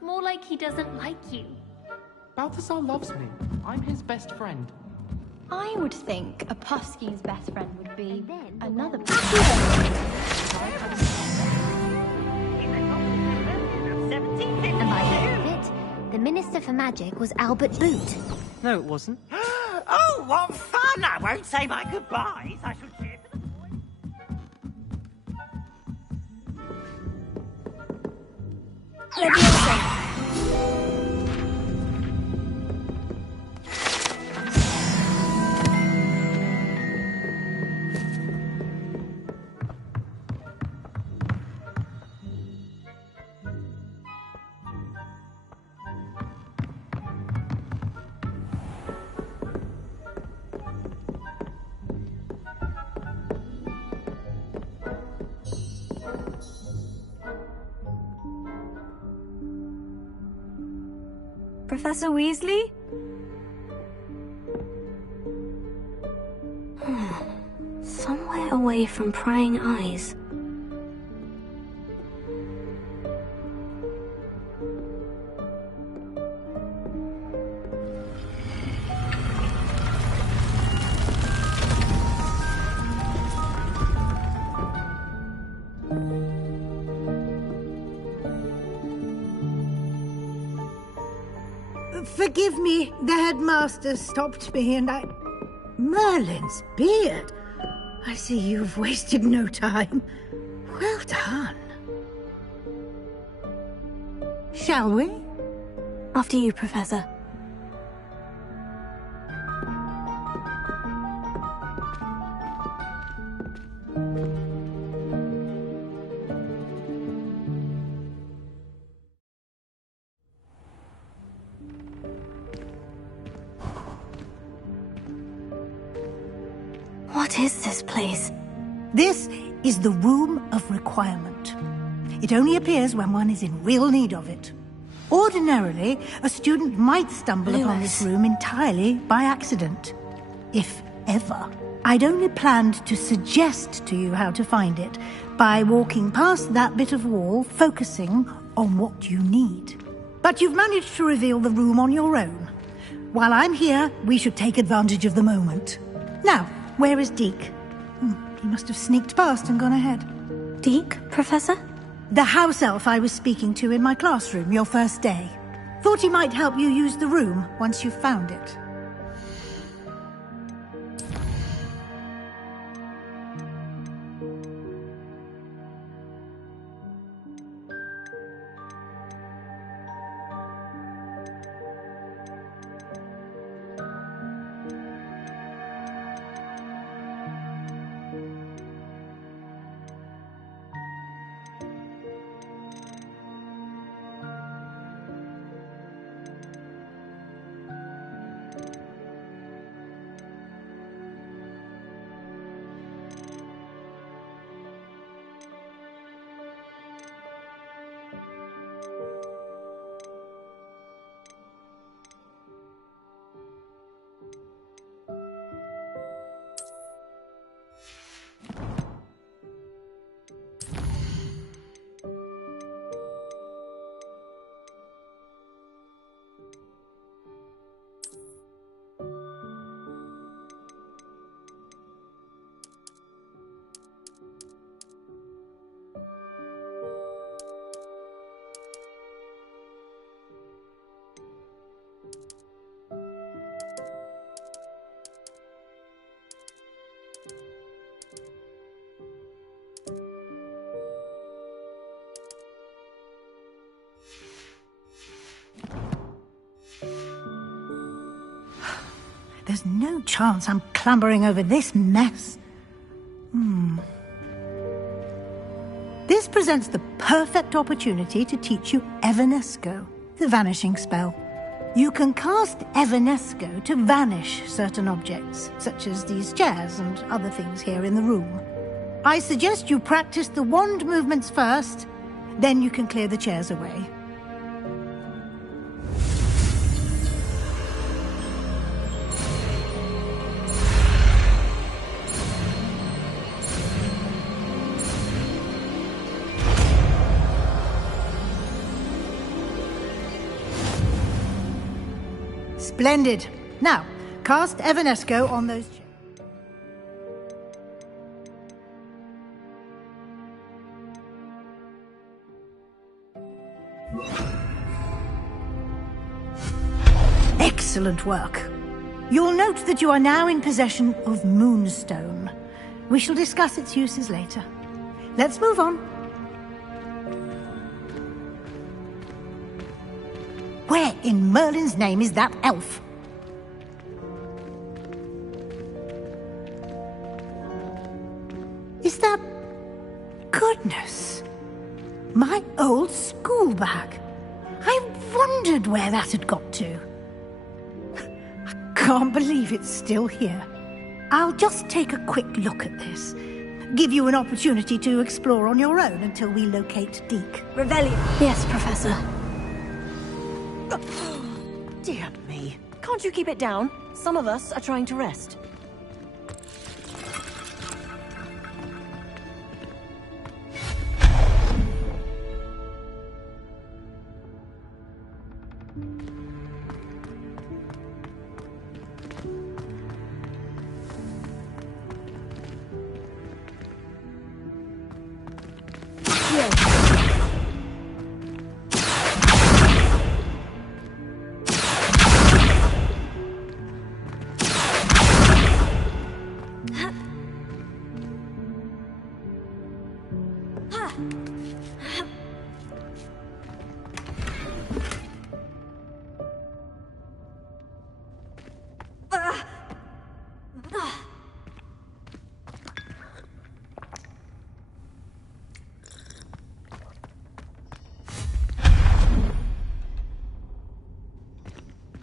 More like he doesn't like you. Balthazar loves me. I'm his best friend. I would think a Puffskein's best friend would be another And by the end of it, the Minister for Magic was Albert Boot. No, it wasn't. Oh, what fun! I won't say my goodbyes. I shall cheer for the boys. Leviosa! Professor Weasley? Somewhere away from prying eyes. Forgive me, the headmaster stopped me and I... Merlin's beard! I see you've wasted no time. Well done. Shall we? After you, Professor. What is this place? This is the Room of Requirement. It only appears when one is in real need of it. Ordinarily, a student might stumble upon this room entirely by accident. If ever. I'd only planned to suggest to you how to find it by walking past that bit of wall, focusing on what you need. But you've managed to reveal the room on your own. While I'm here, we should take advantage of the moment. Now, where is Deke? He must have sneaked past and gone ahead. Deke, Professor? The house elf I was speaking to in my classroom your first day. Thought he might help you use the room once you found it. There's no chance I'm clambering over this mess. This presents the perfect opportunity to teach you Evanesco, the vanishing spell. You can cast Evanesco to vanish certain objects, such as these chairs and other things here in the room. I suggest you practice the wand movements first, then you can clear the chairs away. Splendid. Now, cast Evanesco on those chairs. Excellent work. You'll note that you are now in possession of Moonstone. We shall discuss its uses later. Let's move on. in Merlin's name is that elf? Is that... Goodness! My old school bag. I wondered where that had got to. I can't believe it's still here. I'll just take a quick look at this. Give you an opportunity to explore on your own until we locate Deke. Revelio. Yes, Professor. Dear me. Can't you keep it down? Some of us are trying to rest.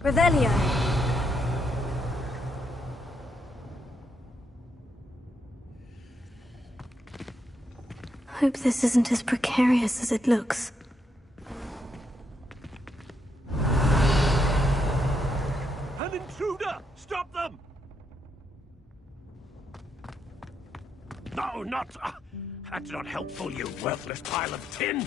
Revelio. Hope this isn't as precarious as it looks. An intruder! Stop them! No, not... that's not helpful, you worthless pile of tin!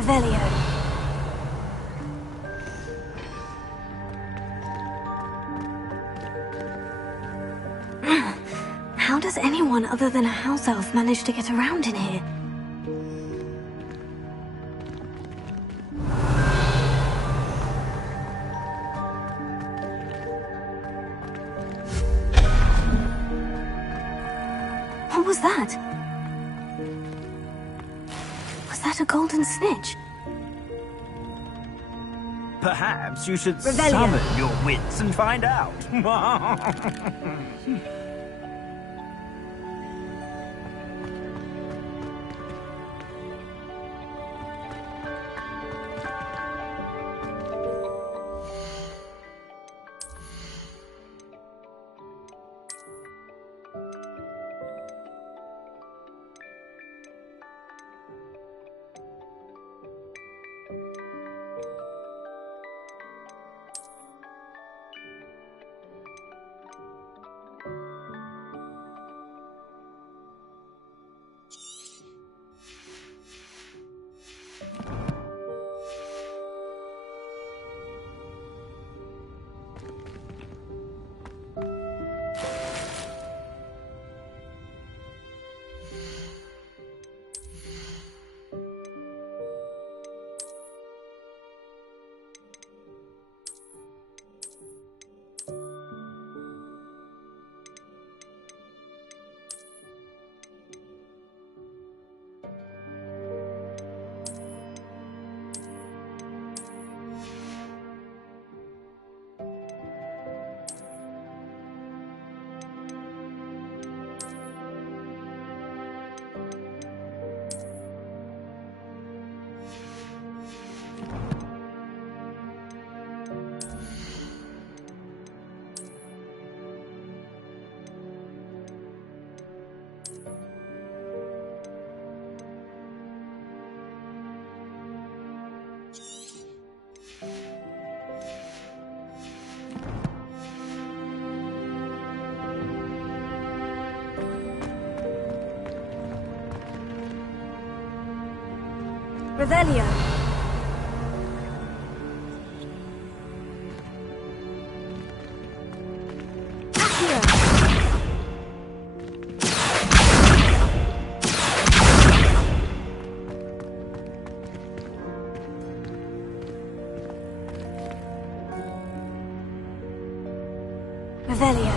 Revelio. How does anyone other than a house elf manage to get around in here? What was that? Was that a golden snitch? Perhaps you should Revelio. summon your wits and find out. Revelio. Revelio.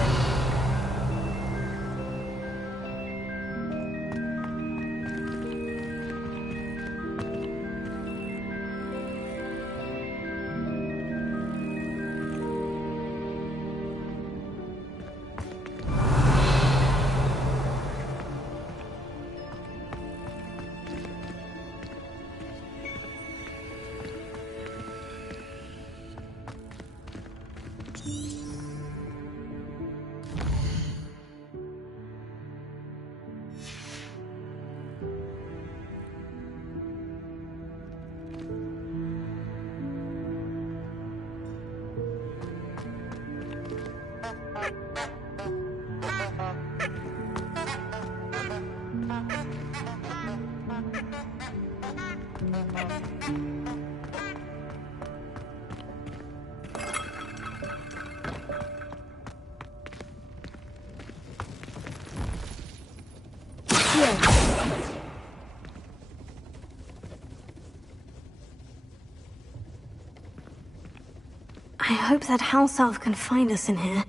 I hope that house elf can find us in here.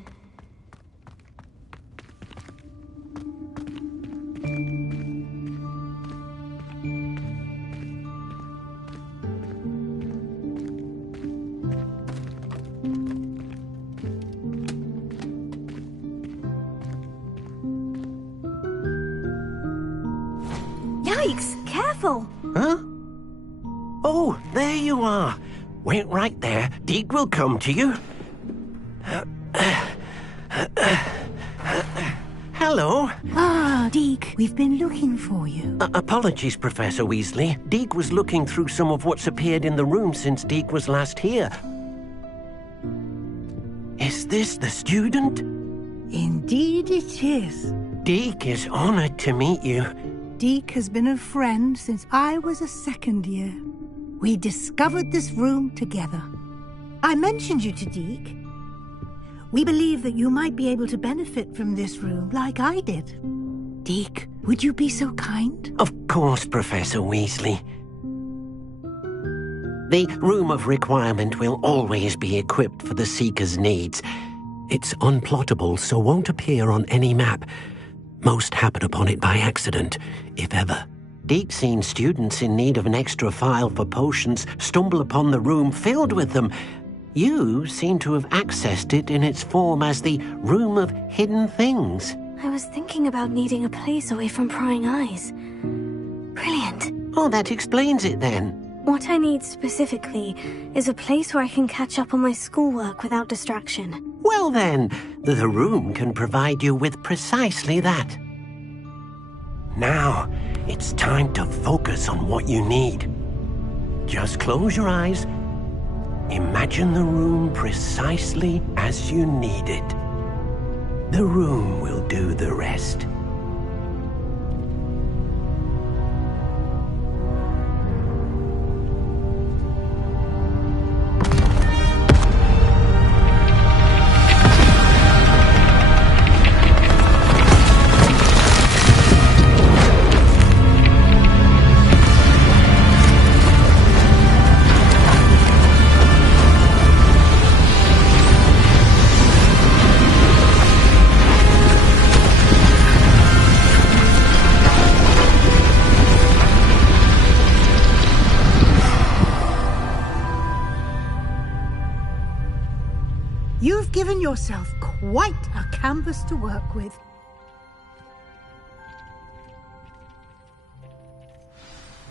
Yikes! Careful! Huh? Oh, there you are. Wait right there. Deke will come to you. Hello. Ah, Deke, we've been looking for you. Apologies, Professor Weasley. Deke was looking through some of what's appeared in the room since Deke was last here. Is this the student? Indeed it is. Deke is honored to meet you. Deke has been a friend since I was a second year. We discovered this room together. I mentioned you to Deke. We believe that you might be able to benefit from this room like I did. Deke, would you be so kind? Of course, Professor Weasley. The Room of Requirement will always be equipped for the Seeker's needs. It's unplottable, so won't appear on any map. Most happen upon it by accident, if ever. Deke's seen students in need of an extra file for potions stumble upon the room filled with them. You seem to have accessed it in its form as the Room of Hidden Things. I was thinking about needing a place away from prying eyes. Brilliant. Oh, that explains it then. What I need specifically is a place where I can catch up on my schoolwork without distraction. Well then, the room can provide you with precisely that. Now, it's time to focus on what you need. Just close your eyes. Imagine the room precisely as you need it. The room will do the rest. You've given yourself quite a canvas to work with.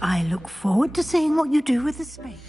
I look forward to seeing what you do with the space.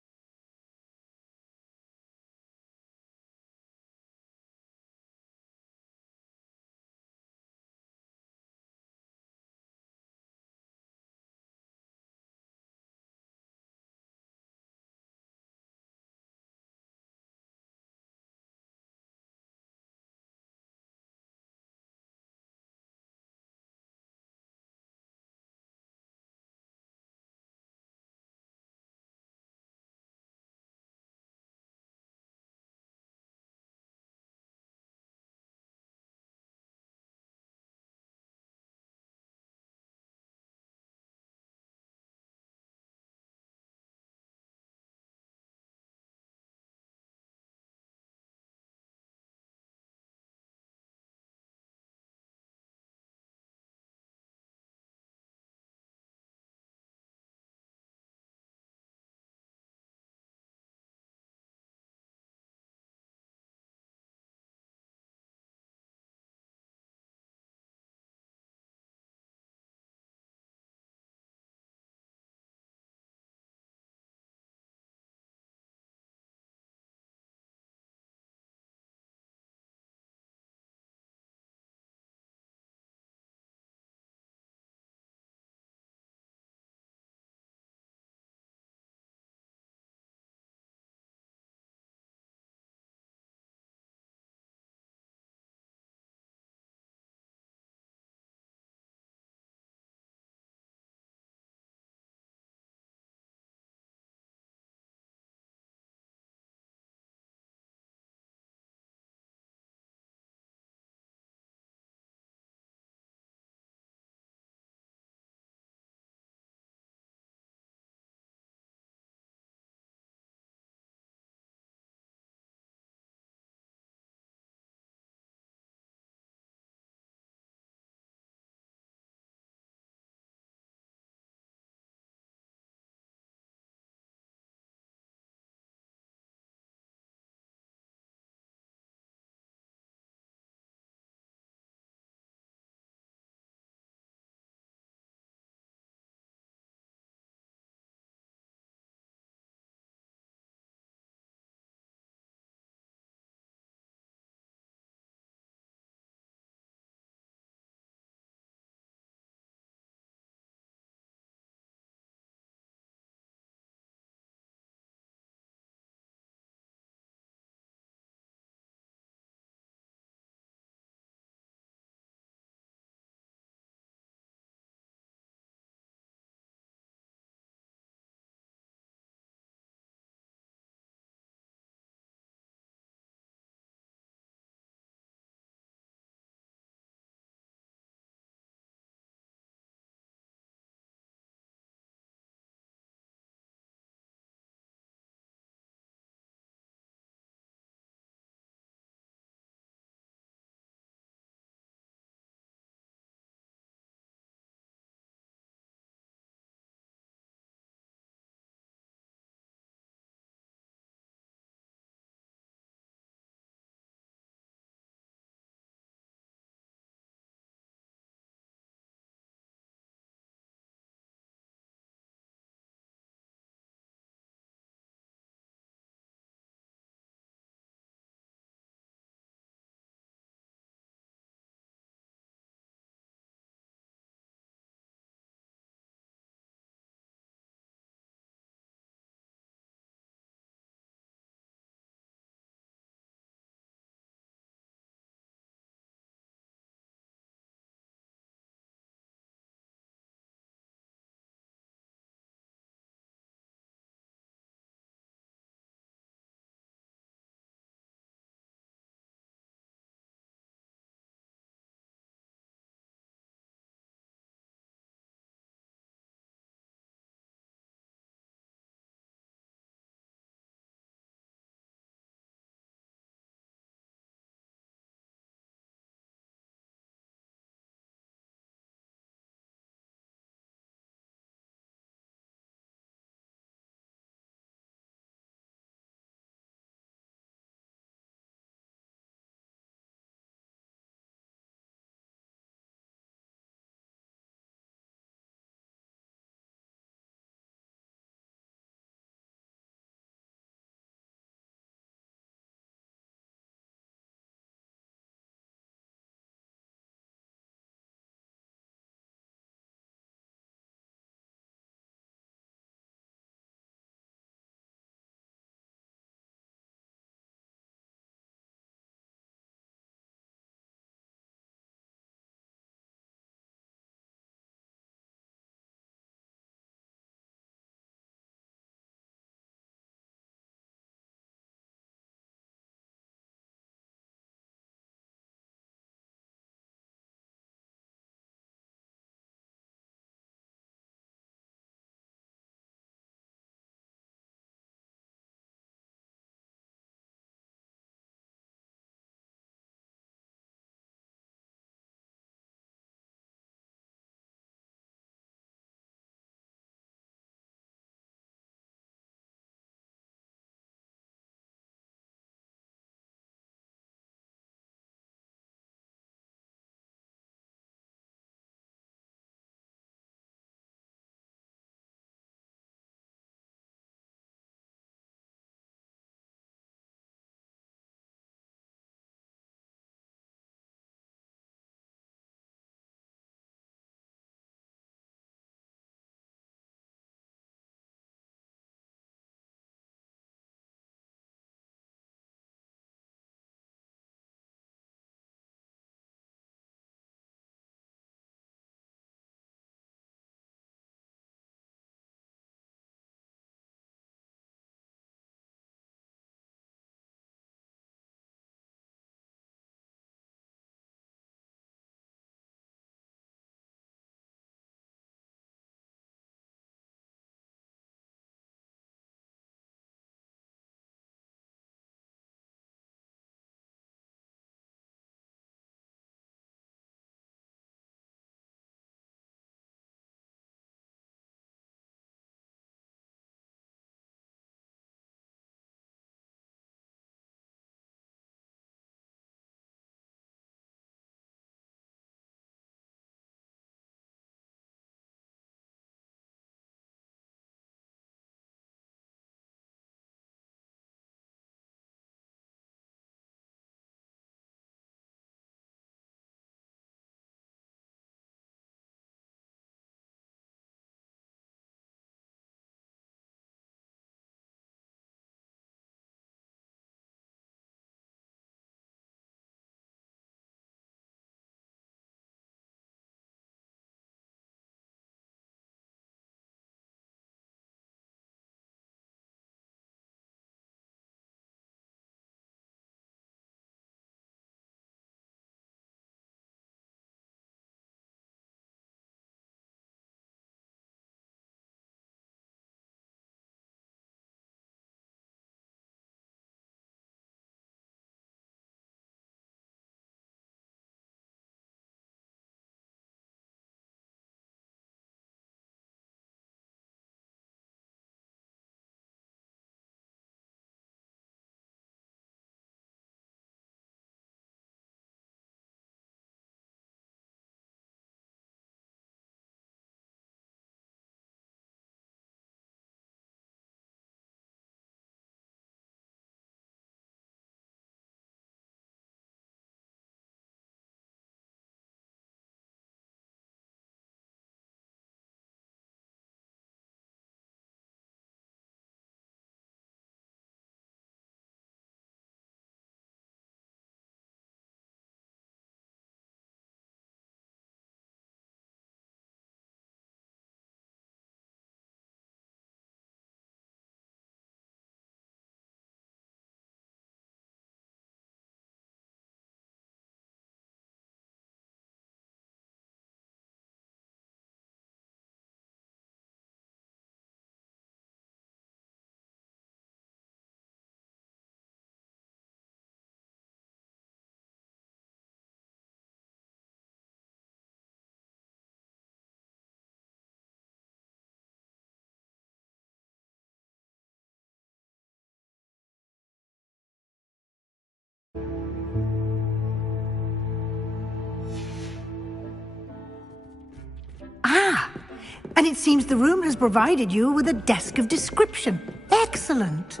And it seems the room has provided you with a desk of description. Excellent.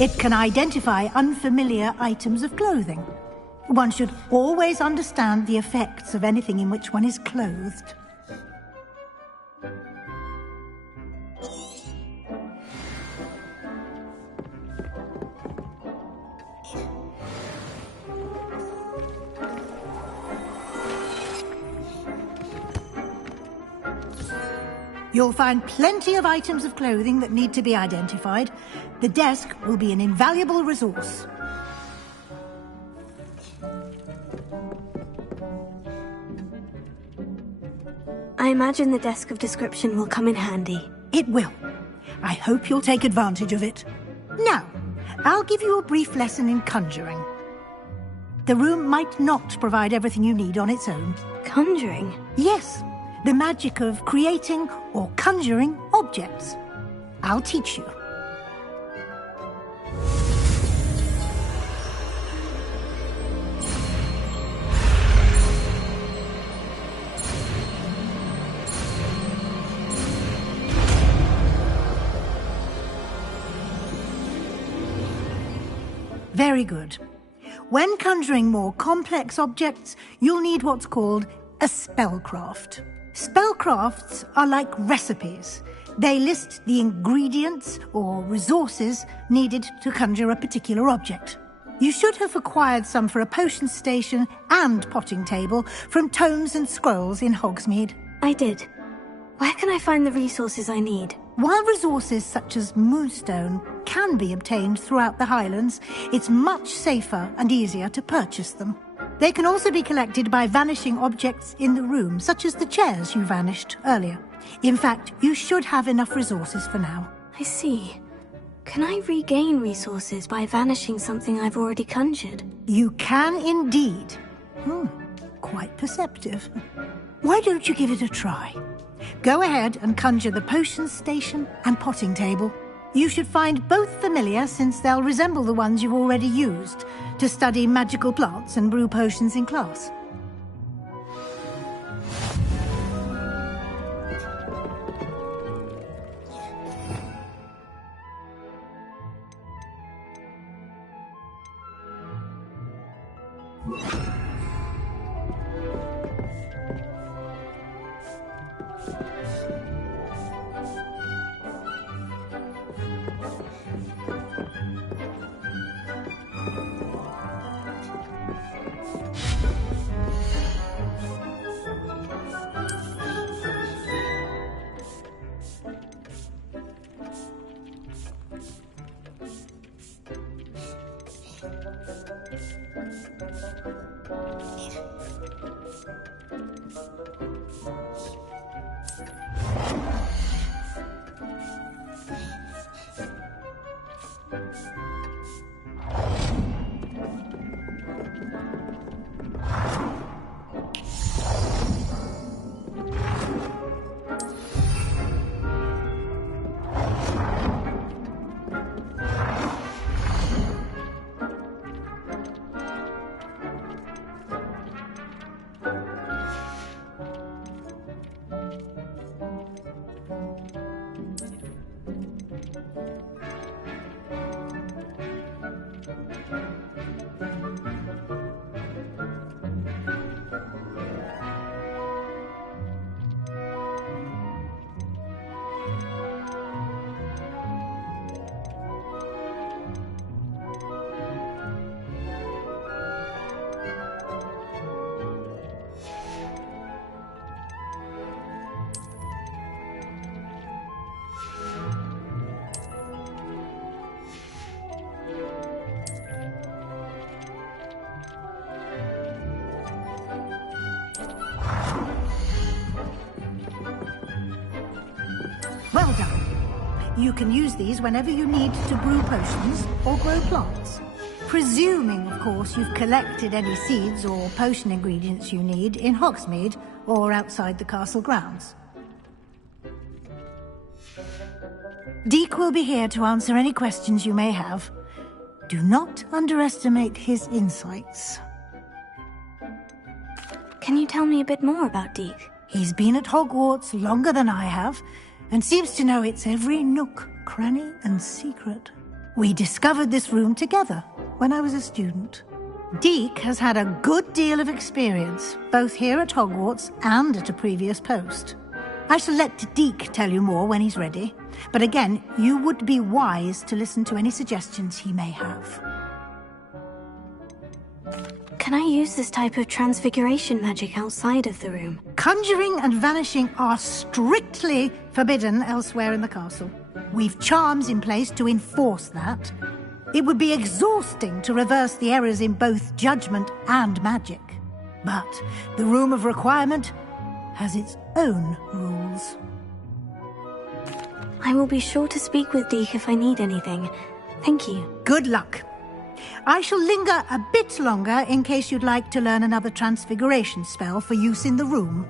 It can identify unfamiliar items of clothing. One should always understand the effects of anything in which one is clothed. You'll find plenty of items of clothing that need to be identified. The desk will be an invaluable resource. I imagine the desk of description will come in handy. It will. I hope you'll take advantage of it. Now, I'll give you a brief lesson in conjuring. The room might not provide everything you need on its own. Conjuring? Yes. The magic of creating or conjuring objects. I'll teach you. Very good. When conjuring more complex objects, you'll need what's called a spellcraft. Spellcrafts are like recipes. They list the ingredients or resources needed to conjure a particular object. You should have acquired some for a potion station and potting table from tomes and scrolls in Hogsmeade. I did. Where can I find the resources I need? While resources such as moonstone can be obtained throughout the Highlands, it's much safer and easier to purchase them. They can also be collected by vanishing objects in the room, such as the chairs you vanished earlier. In fact, you should have enough resources for now. I see. Can I regain resources by vanishing something I've already conjured? You can indeed. Quite perceptive. Why don't you give it a try? Go ahead and conjure the potion station and potting table. You should find both familiar, since they'll resemble the ones you've already used to study magical plants and brew potions in class. Well done. You can use these whenever you need to brew potions or grow plants. Presuming, of course, you've collected any seeds or potion ingredients you need in Hogsmeade or outside the castle grounds. Deek will be here to answer any questions you may have. Do not underestimate his insights. Can you tell me a bit more about Deek? He's been at Hogwarts longer than I have, and seems to know its every nook, cranny, and secret. We discovered this room together when I was a student. Deke has had a good deal of experience, both here at Hogwarts and at a previous post. I shall let Deke tell you more when he's ready, but again, you would be wise to listen to any suggestions he may have. Can I use this type of transfiguration magic outside of the room? Conjuring and vanishing are strictly forbidden elsewhere in the castle. We've charms in place to enforce that. It would be exhausting to reverse the errors in both judgment and magic. But the Room of Requirement has its own rules. I will be sure to speak with Deke if I need anything. Thank you. Good luck. I shall linger a bit longer in case you'd like to learn another transfiguration spell for use in the room.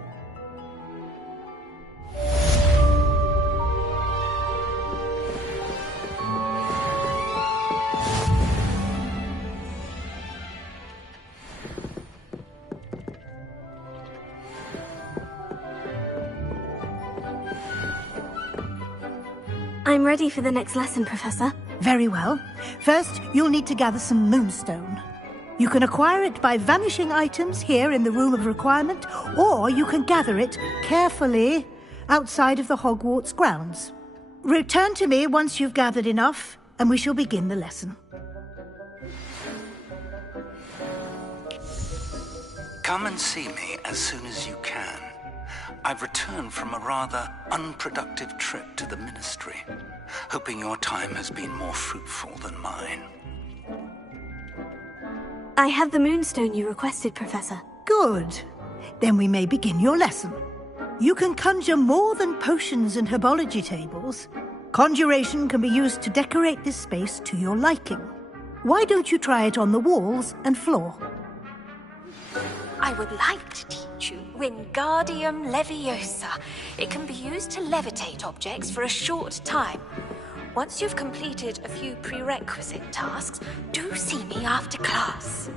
I'm ready for the next lesson, Professor. Very well. First, you'll need to gather some moonstone. You can acquire it by vanishing items here in the Room of Requirement, or you can gather it carefully outside of the Hogwarts grounds. Return to me once you've gathered enough, and we shall begin the lesson. Come and see me as soon as you can. I've returned from a rather unproductive trip to the Ministry, hoping your time has been more fruitful than mine. I have the moonstone you requested, Professor. Good. Then we may begin your lesson. You can conjure more than potions and herbology tables. Conjuration can be used to decorate this space to your liking. Why don't you try it on the walls and floor? I would like to teach you Wingardium Leviosa. It can be used to levitate objects for a short time. Once you've completed a few prerequisite tasks, do see me after class.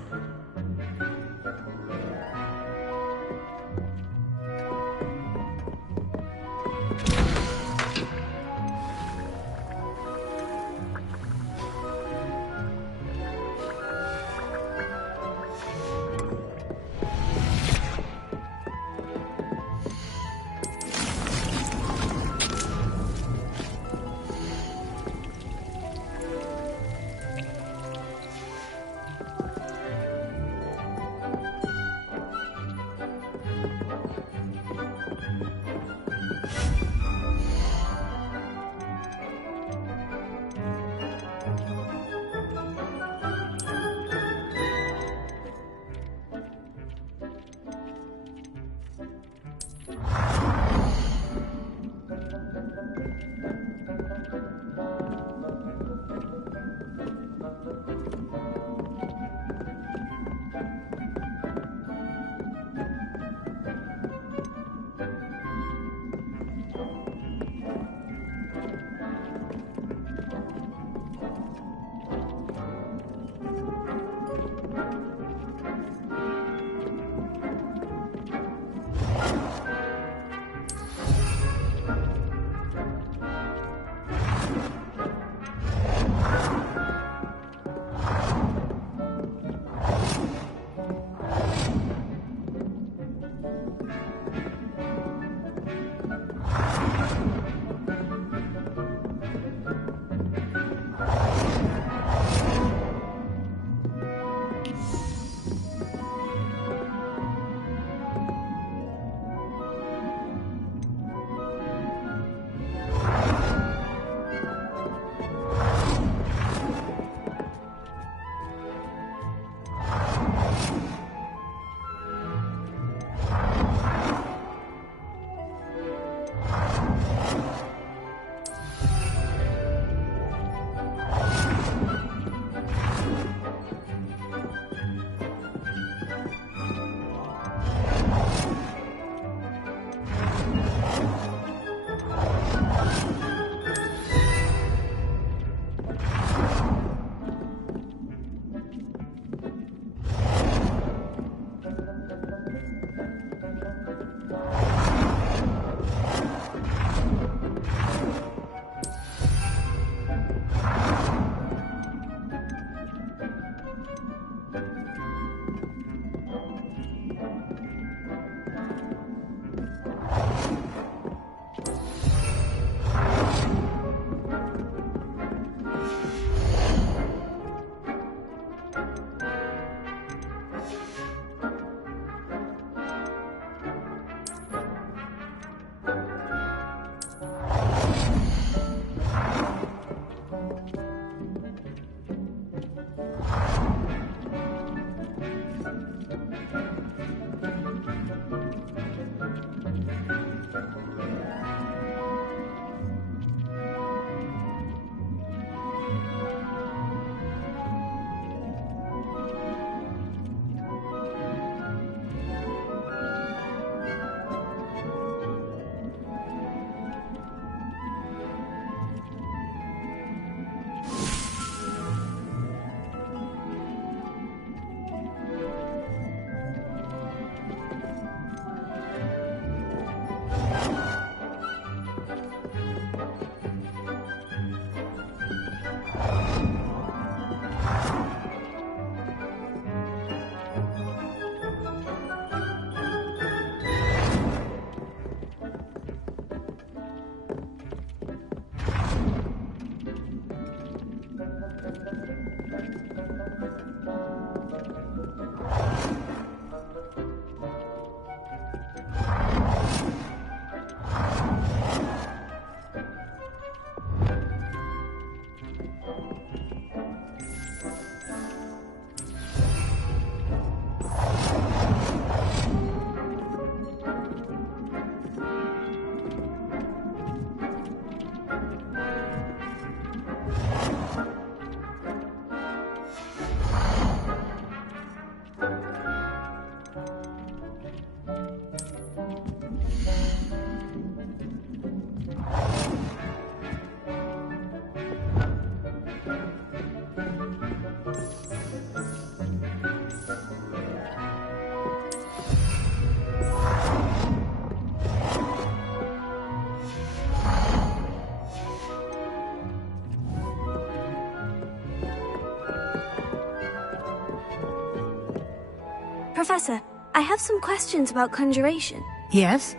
Professor, I have some questions about conjuration. Yes?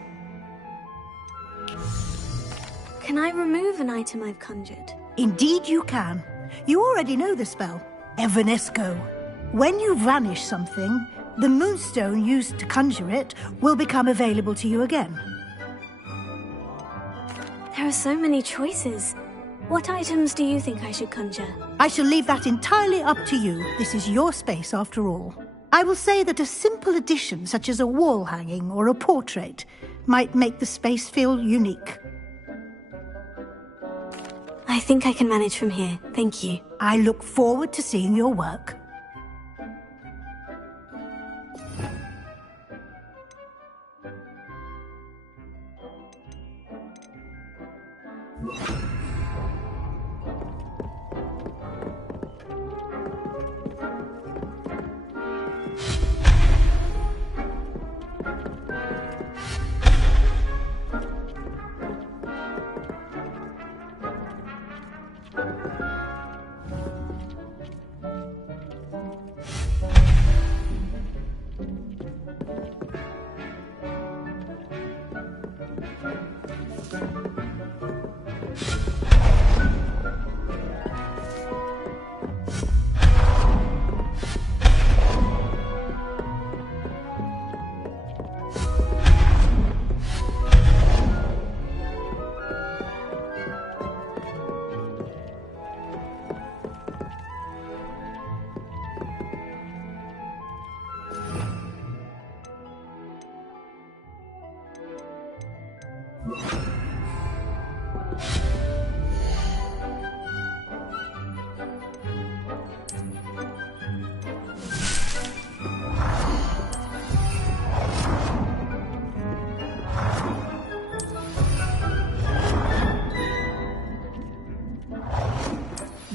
Can I remove an item I've conjured? Indeed you can. You already know the spell. Evanesco. When you vanish something, the moonstone used to conjure it will become available to you again. There are so many choices. What items do you think I should conjure? I shall leave that entirely up to you. This is your space after all. I will say that a simple addition, such as a wall hanging or a portrait, might make the space feel unique. I think I can manage from here. Thank you. I look forward to seeing your work.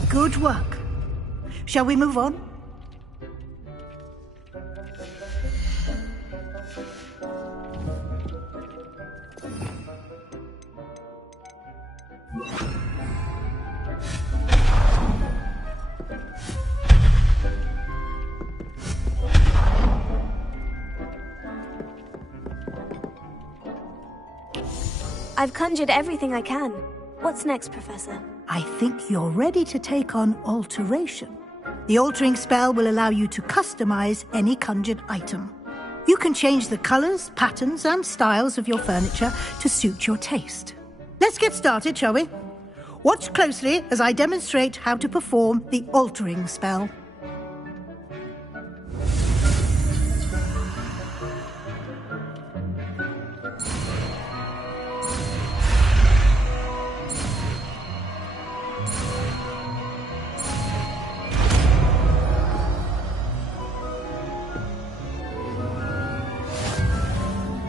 Good work. Shall we move on? I've conjured everything I can. What's next, Professor? I think you're ready to take on alteration. The altering spell will allow you to customize any conjured item. You can change the colors, patterns, and styles of your furniture to suit your taste. Let's get started, shall we? Watch closely as I demonstrate how to perform the altering spell.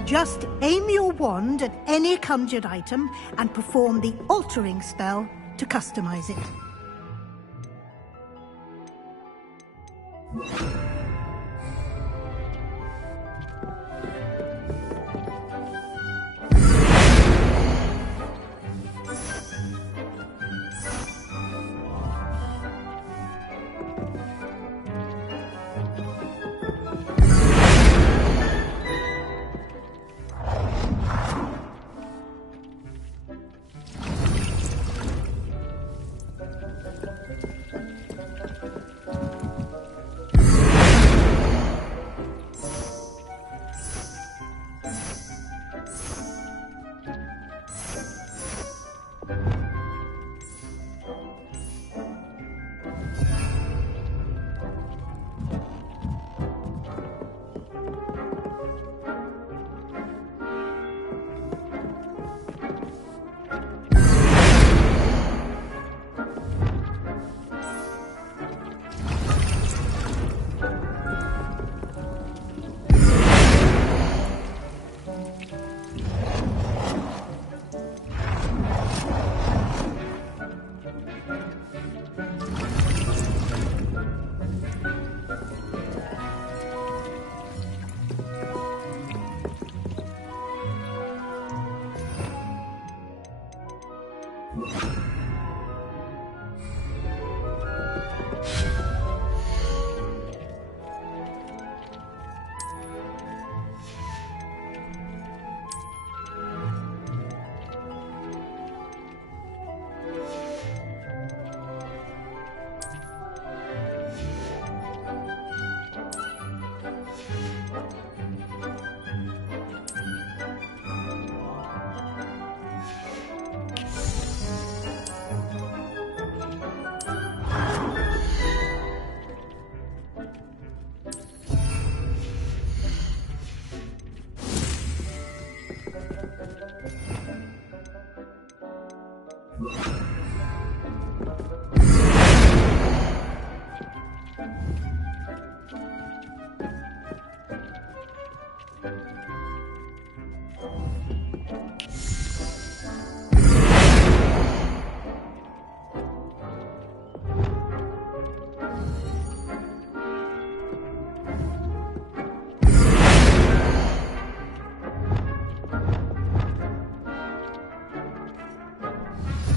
Just aim your wand at any conjured item and perform the altering spell to customize it.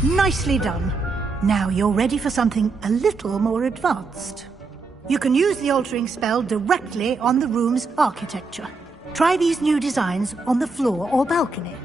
Nicely done. Now you're ready for something a little more advanced. You can use the altering spell directly on the room's architecture. Try these new designs on the floor or balcony.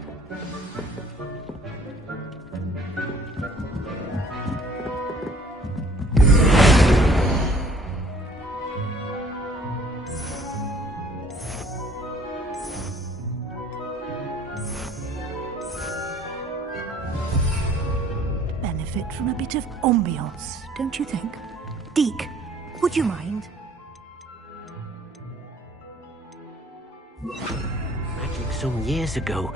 Benefit from a bit of ambiance, don't you think? Deke, would you mind? Magic some years ago.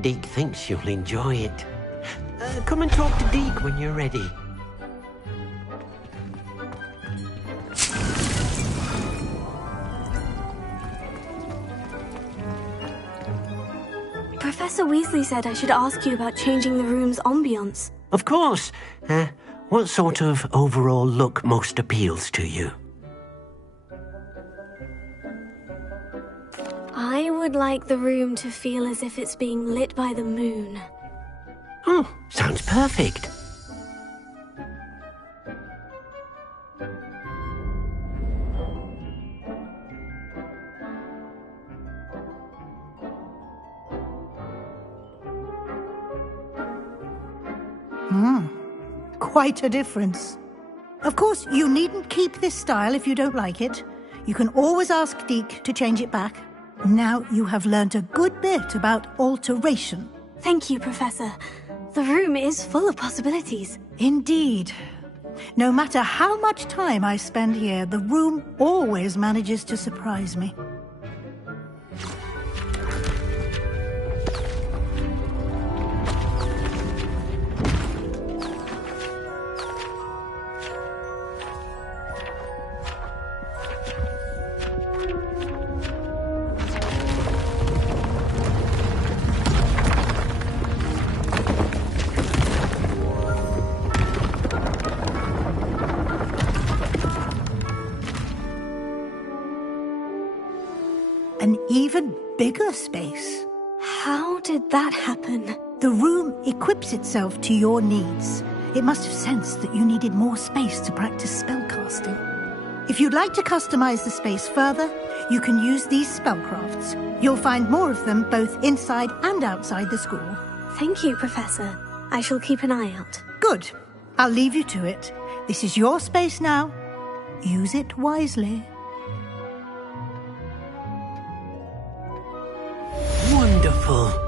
Deke thinks you'll enjoy it. Come and talk to Deke when you're ready. Professor Weasley said I should ask you about changing the room's ambiance. Of course. What sort of overall look most appeals to you? I would like the room to feel as if it's being lit by the moon. Oh, sounds perfect. Quite a difference. Of course, you needn't keep this style if you don't like it. You can always ask Deke to change it back. Now you have learnt a good bit about alteration. Thank you, Professor. The room is full of possibilities. Indeed. No matter how much time I spend here, the room always manages to surprise me. An even bigger space. How did that happen? The room equips itself to your needs. It must have sensed that you needed more space to practice spellcasting. If you'd like to customize the space further, you can use these spellcrafts. You'll find more of them both inside and outside the school. Thank you, Professor. I shall keep an eye out. Good. I'll leave you to it. This is your space now. Use it wisely. Wonderful.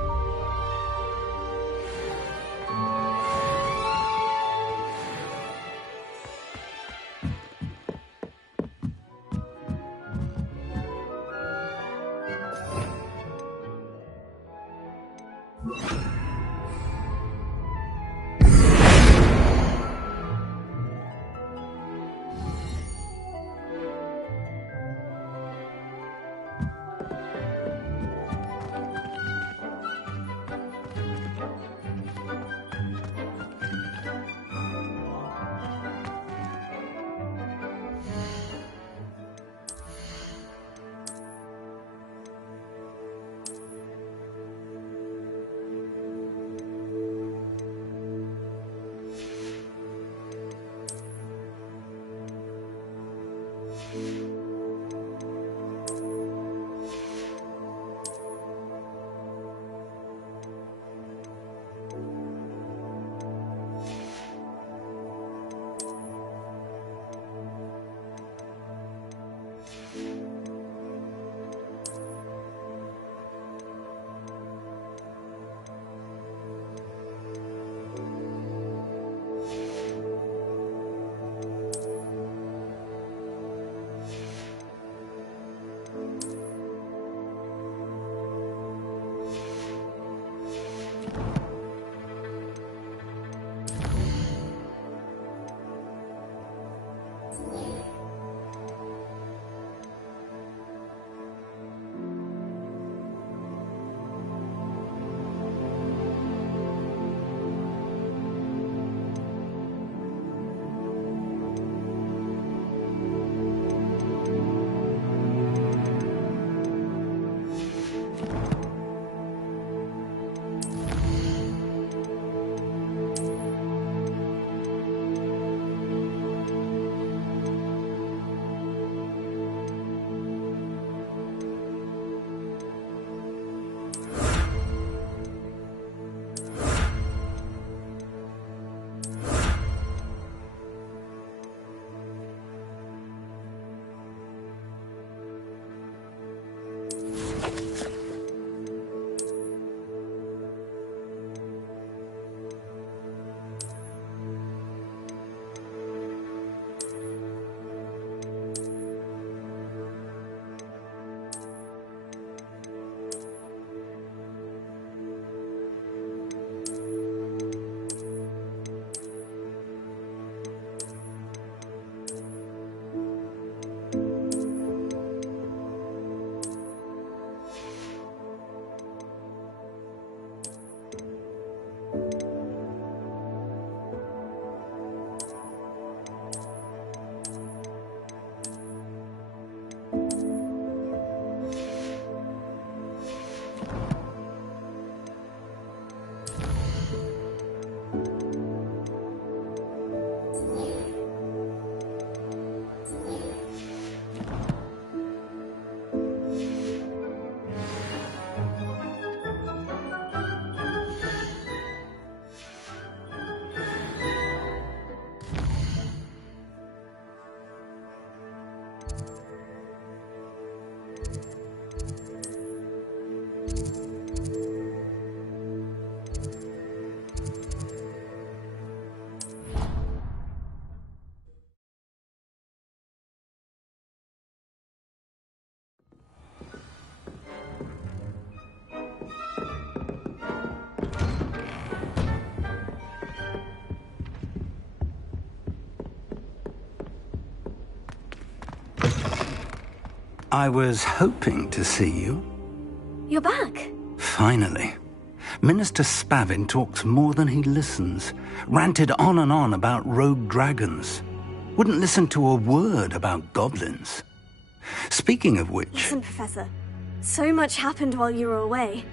I was hoping to see you. You're back. Finally. Minister Spavin talks more than he listens. Ranted on and on about rogue dragons. Wouldn't listen to a word about goblins. Speaking of which... Listen, Professor. So much happened while you were away.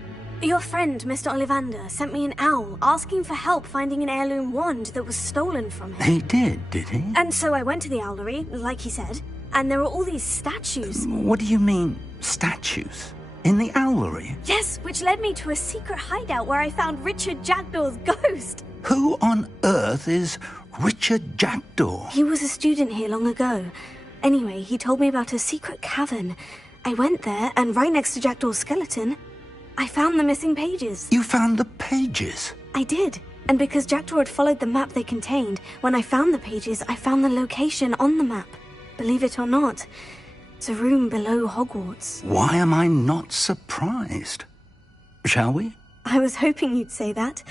Your friend, Mr. Ollivander, sent me an owl asking for help finding an heirloom wand that was stolen from him. He did he? And so I went to the owlery, like he said, and there were all these statues. What do you mean, statues? In the owlery? Yes, which led me to a secret hideout where I found Richard Jackdaw's ghost. Who on earth is Richard Jackdaw? He was a student here long ago. Anyway, he told me about a secret cavern. I went there, and right next to Jackdaw's skeleton, I found the missing pages. You found the pages? I did. And because Jackdaw had followed the map they contained, when I found the pages, I found the location on the map. Believe it or not, it's a room below Hogwarts. Why am I not surprised? Shall we? I was hoping you'd say that.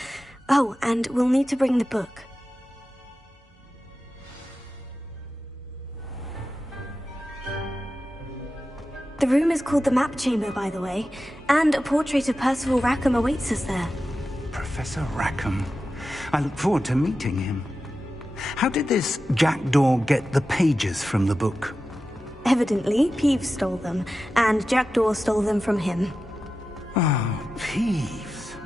Oh, and we'll need to bring the book. The room is called the Map Chamber, by the way, and a portrait of Percival Rackham awaits us there. Professor Rackham. I look forward to meeting him. How did this Jackdaw get the pages from the book? Evidently, Peeves stole them, and Jackdaw stole them from him. Oh, Peeves.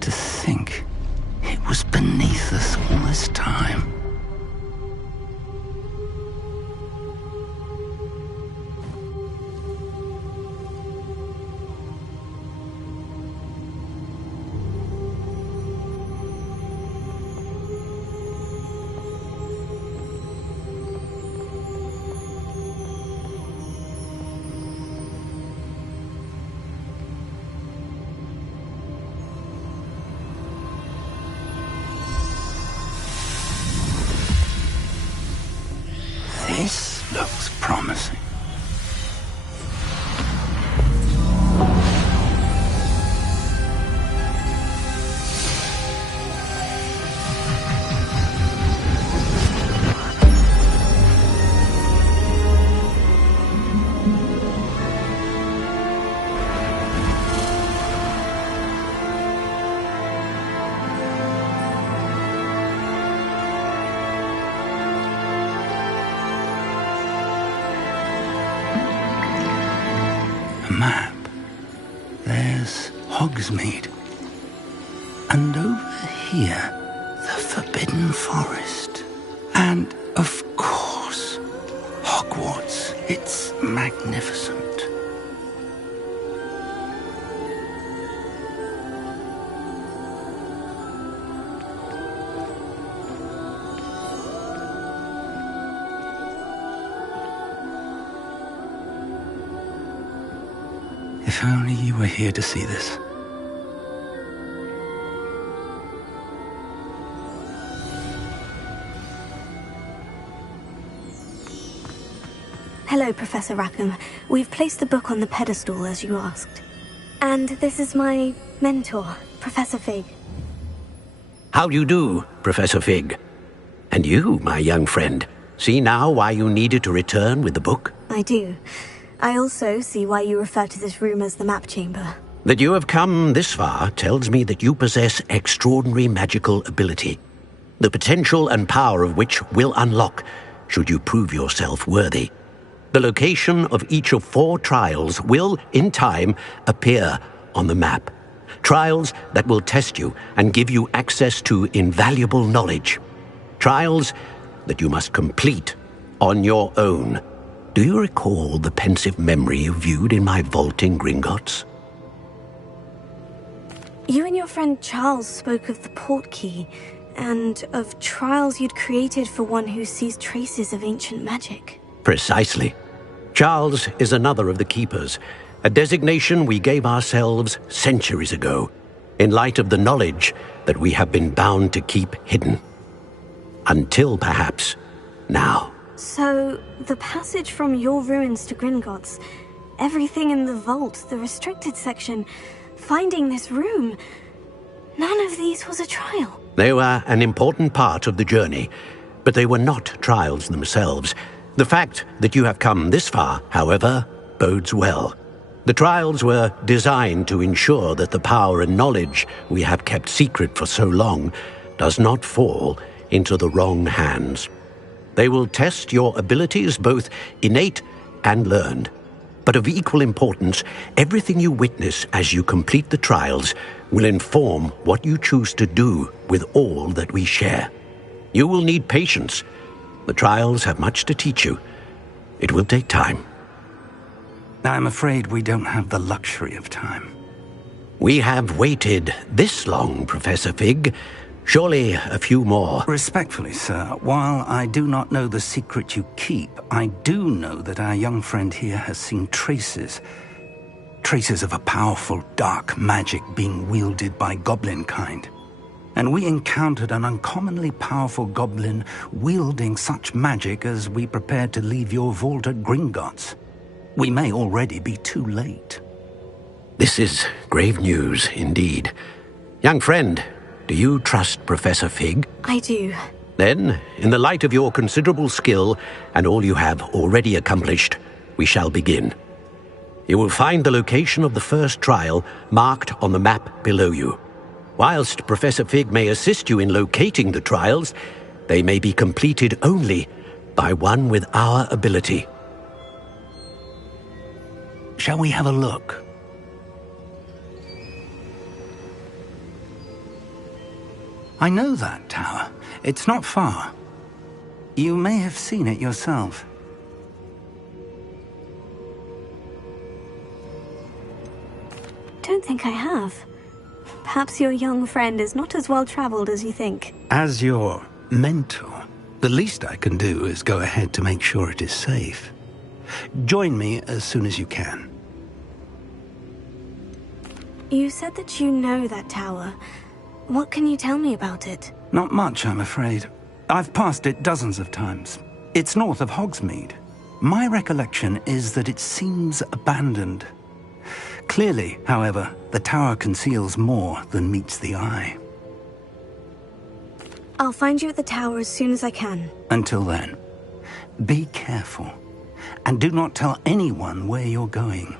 To think it was beneath us all this time. This looks promising. Map. There's Hogsmeade. And over here, the Forbidden Forest. And, of course, Hogwarts. It's magnificent. If only you were here to see this. Hello, Professor Rackham. We've placed the book on the pedestal, as you asked. And this is my mentor, Professor Fig. How do you do, Professor Fig? And you, my young friend, see now why you needed to return with the book? I do. I also see why you refer to this room as the Map Chamber. That you have come this far tells me that you possess extraordinary magical ability, the potential and power of which will unlock should you prove yourself worthy. The location of each of 4 trials will, in time, appear on the map. Trials that will test you and give you access to invaluable knowledge. Trials that you must complete on your own. Do you recall the pensive memory you viewed in my vault in Gringotts? You and your friend Charles spoke of the portkey, and of trials you'd created for one who sees traces of ancient magic. Precisely. Charles is another of the Keepers, a designation we gave ourselves centuries ago, in light of the knowledge that we have been bound to keep hidden. Until, perhaps, now. So, the passage from your ruins to Gringotts, everything in the vault, the restricted section, finding this room, none of these was a trial. They were an important part of the journey, but they were not trials themselves. The fact that you have come this far, however, bodes well. The trials were designed to ensure that the power and knowledge we have kept secret for so long does not fall into the wrong hands. They will test your abilities, both innate and learned. But of equal importance, everything you witness as you complete the trials will inform what you choose to do with all that we share. You will need patience. The trials have much to teach you. It will take time. I'm afraid we don't have the luxury of time. We have waited this long, Professor Fig. Surely a few more. Respectfully, sir, while I do not know the secret you keep, I do know that our young friend here has seen traces of a powerful dark magic being wielded by goblin kind. And we encountered an uncommonly powerful goblin wielding such magic as we prepared to leave your vault at Gringotts. We may already be too late. This is grave news indeed. Young friend, do you trust Professor Fig? I do. Then, in the light of your considerable skill and all you have already accomplished, we shall begin. You will find the location of the first trial marked on the map below you. Whilst Professor Fig may assist you in locating the trials, they may be completed only by one with our ability. Shall we have a look? I know that tower. It's not far. You may have seen it yourself. Don't think I have. Perhaps your young friend is not as well traveled as you think. As your mentor, the least I can do is go ahead to make sure it is safe. Join me as soon as you can. You said that you know that tower. What can you tell me about it? Not much, I'm afraid. I've passed it dozens of times. It's north of Hogsmeade. My recollection is that it seems abandoned. Clearly, however, the tower conceals more than meets the eye. I'll find you at the tower as soon as I can. Until then, be careful, and do not tell anyone where you're going.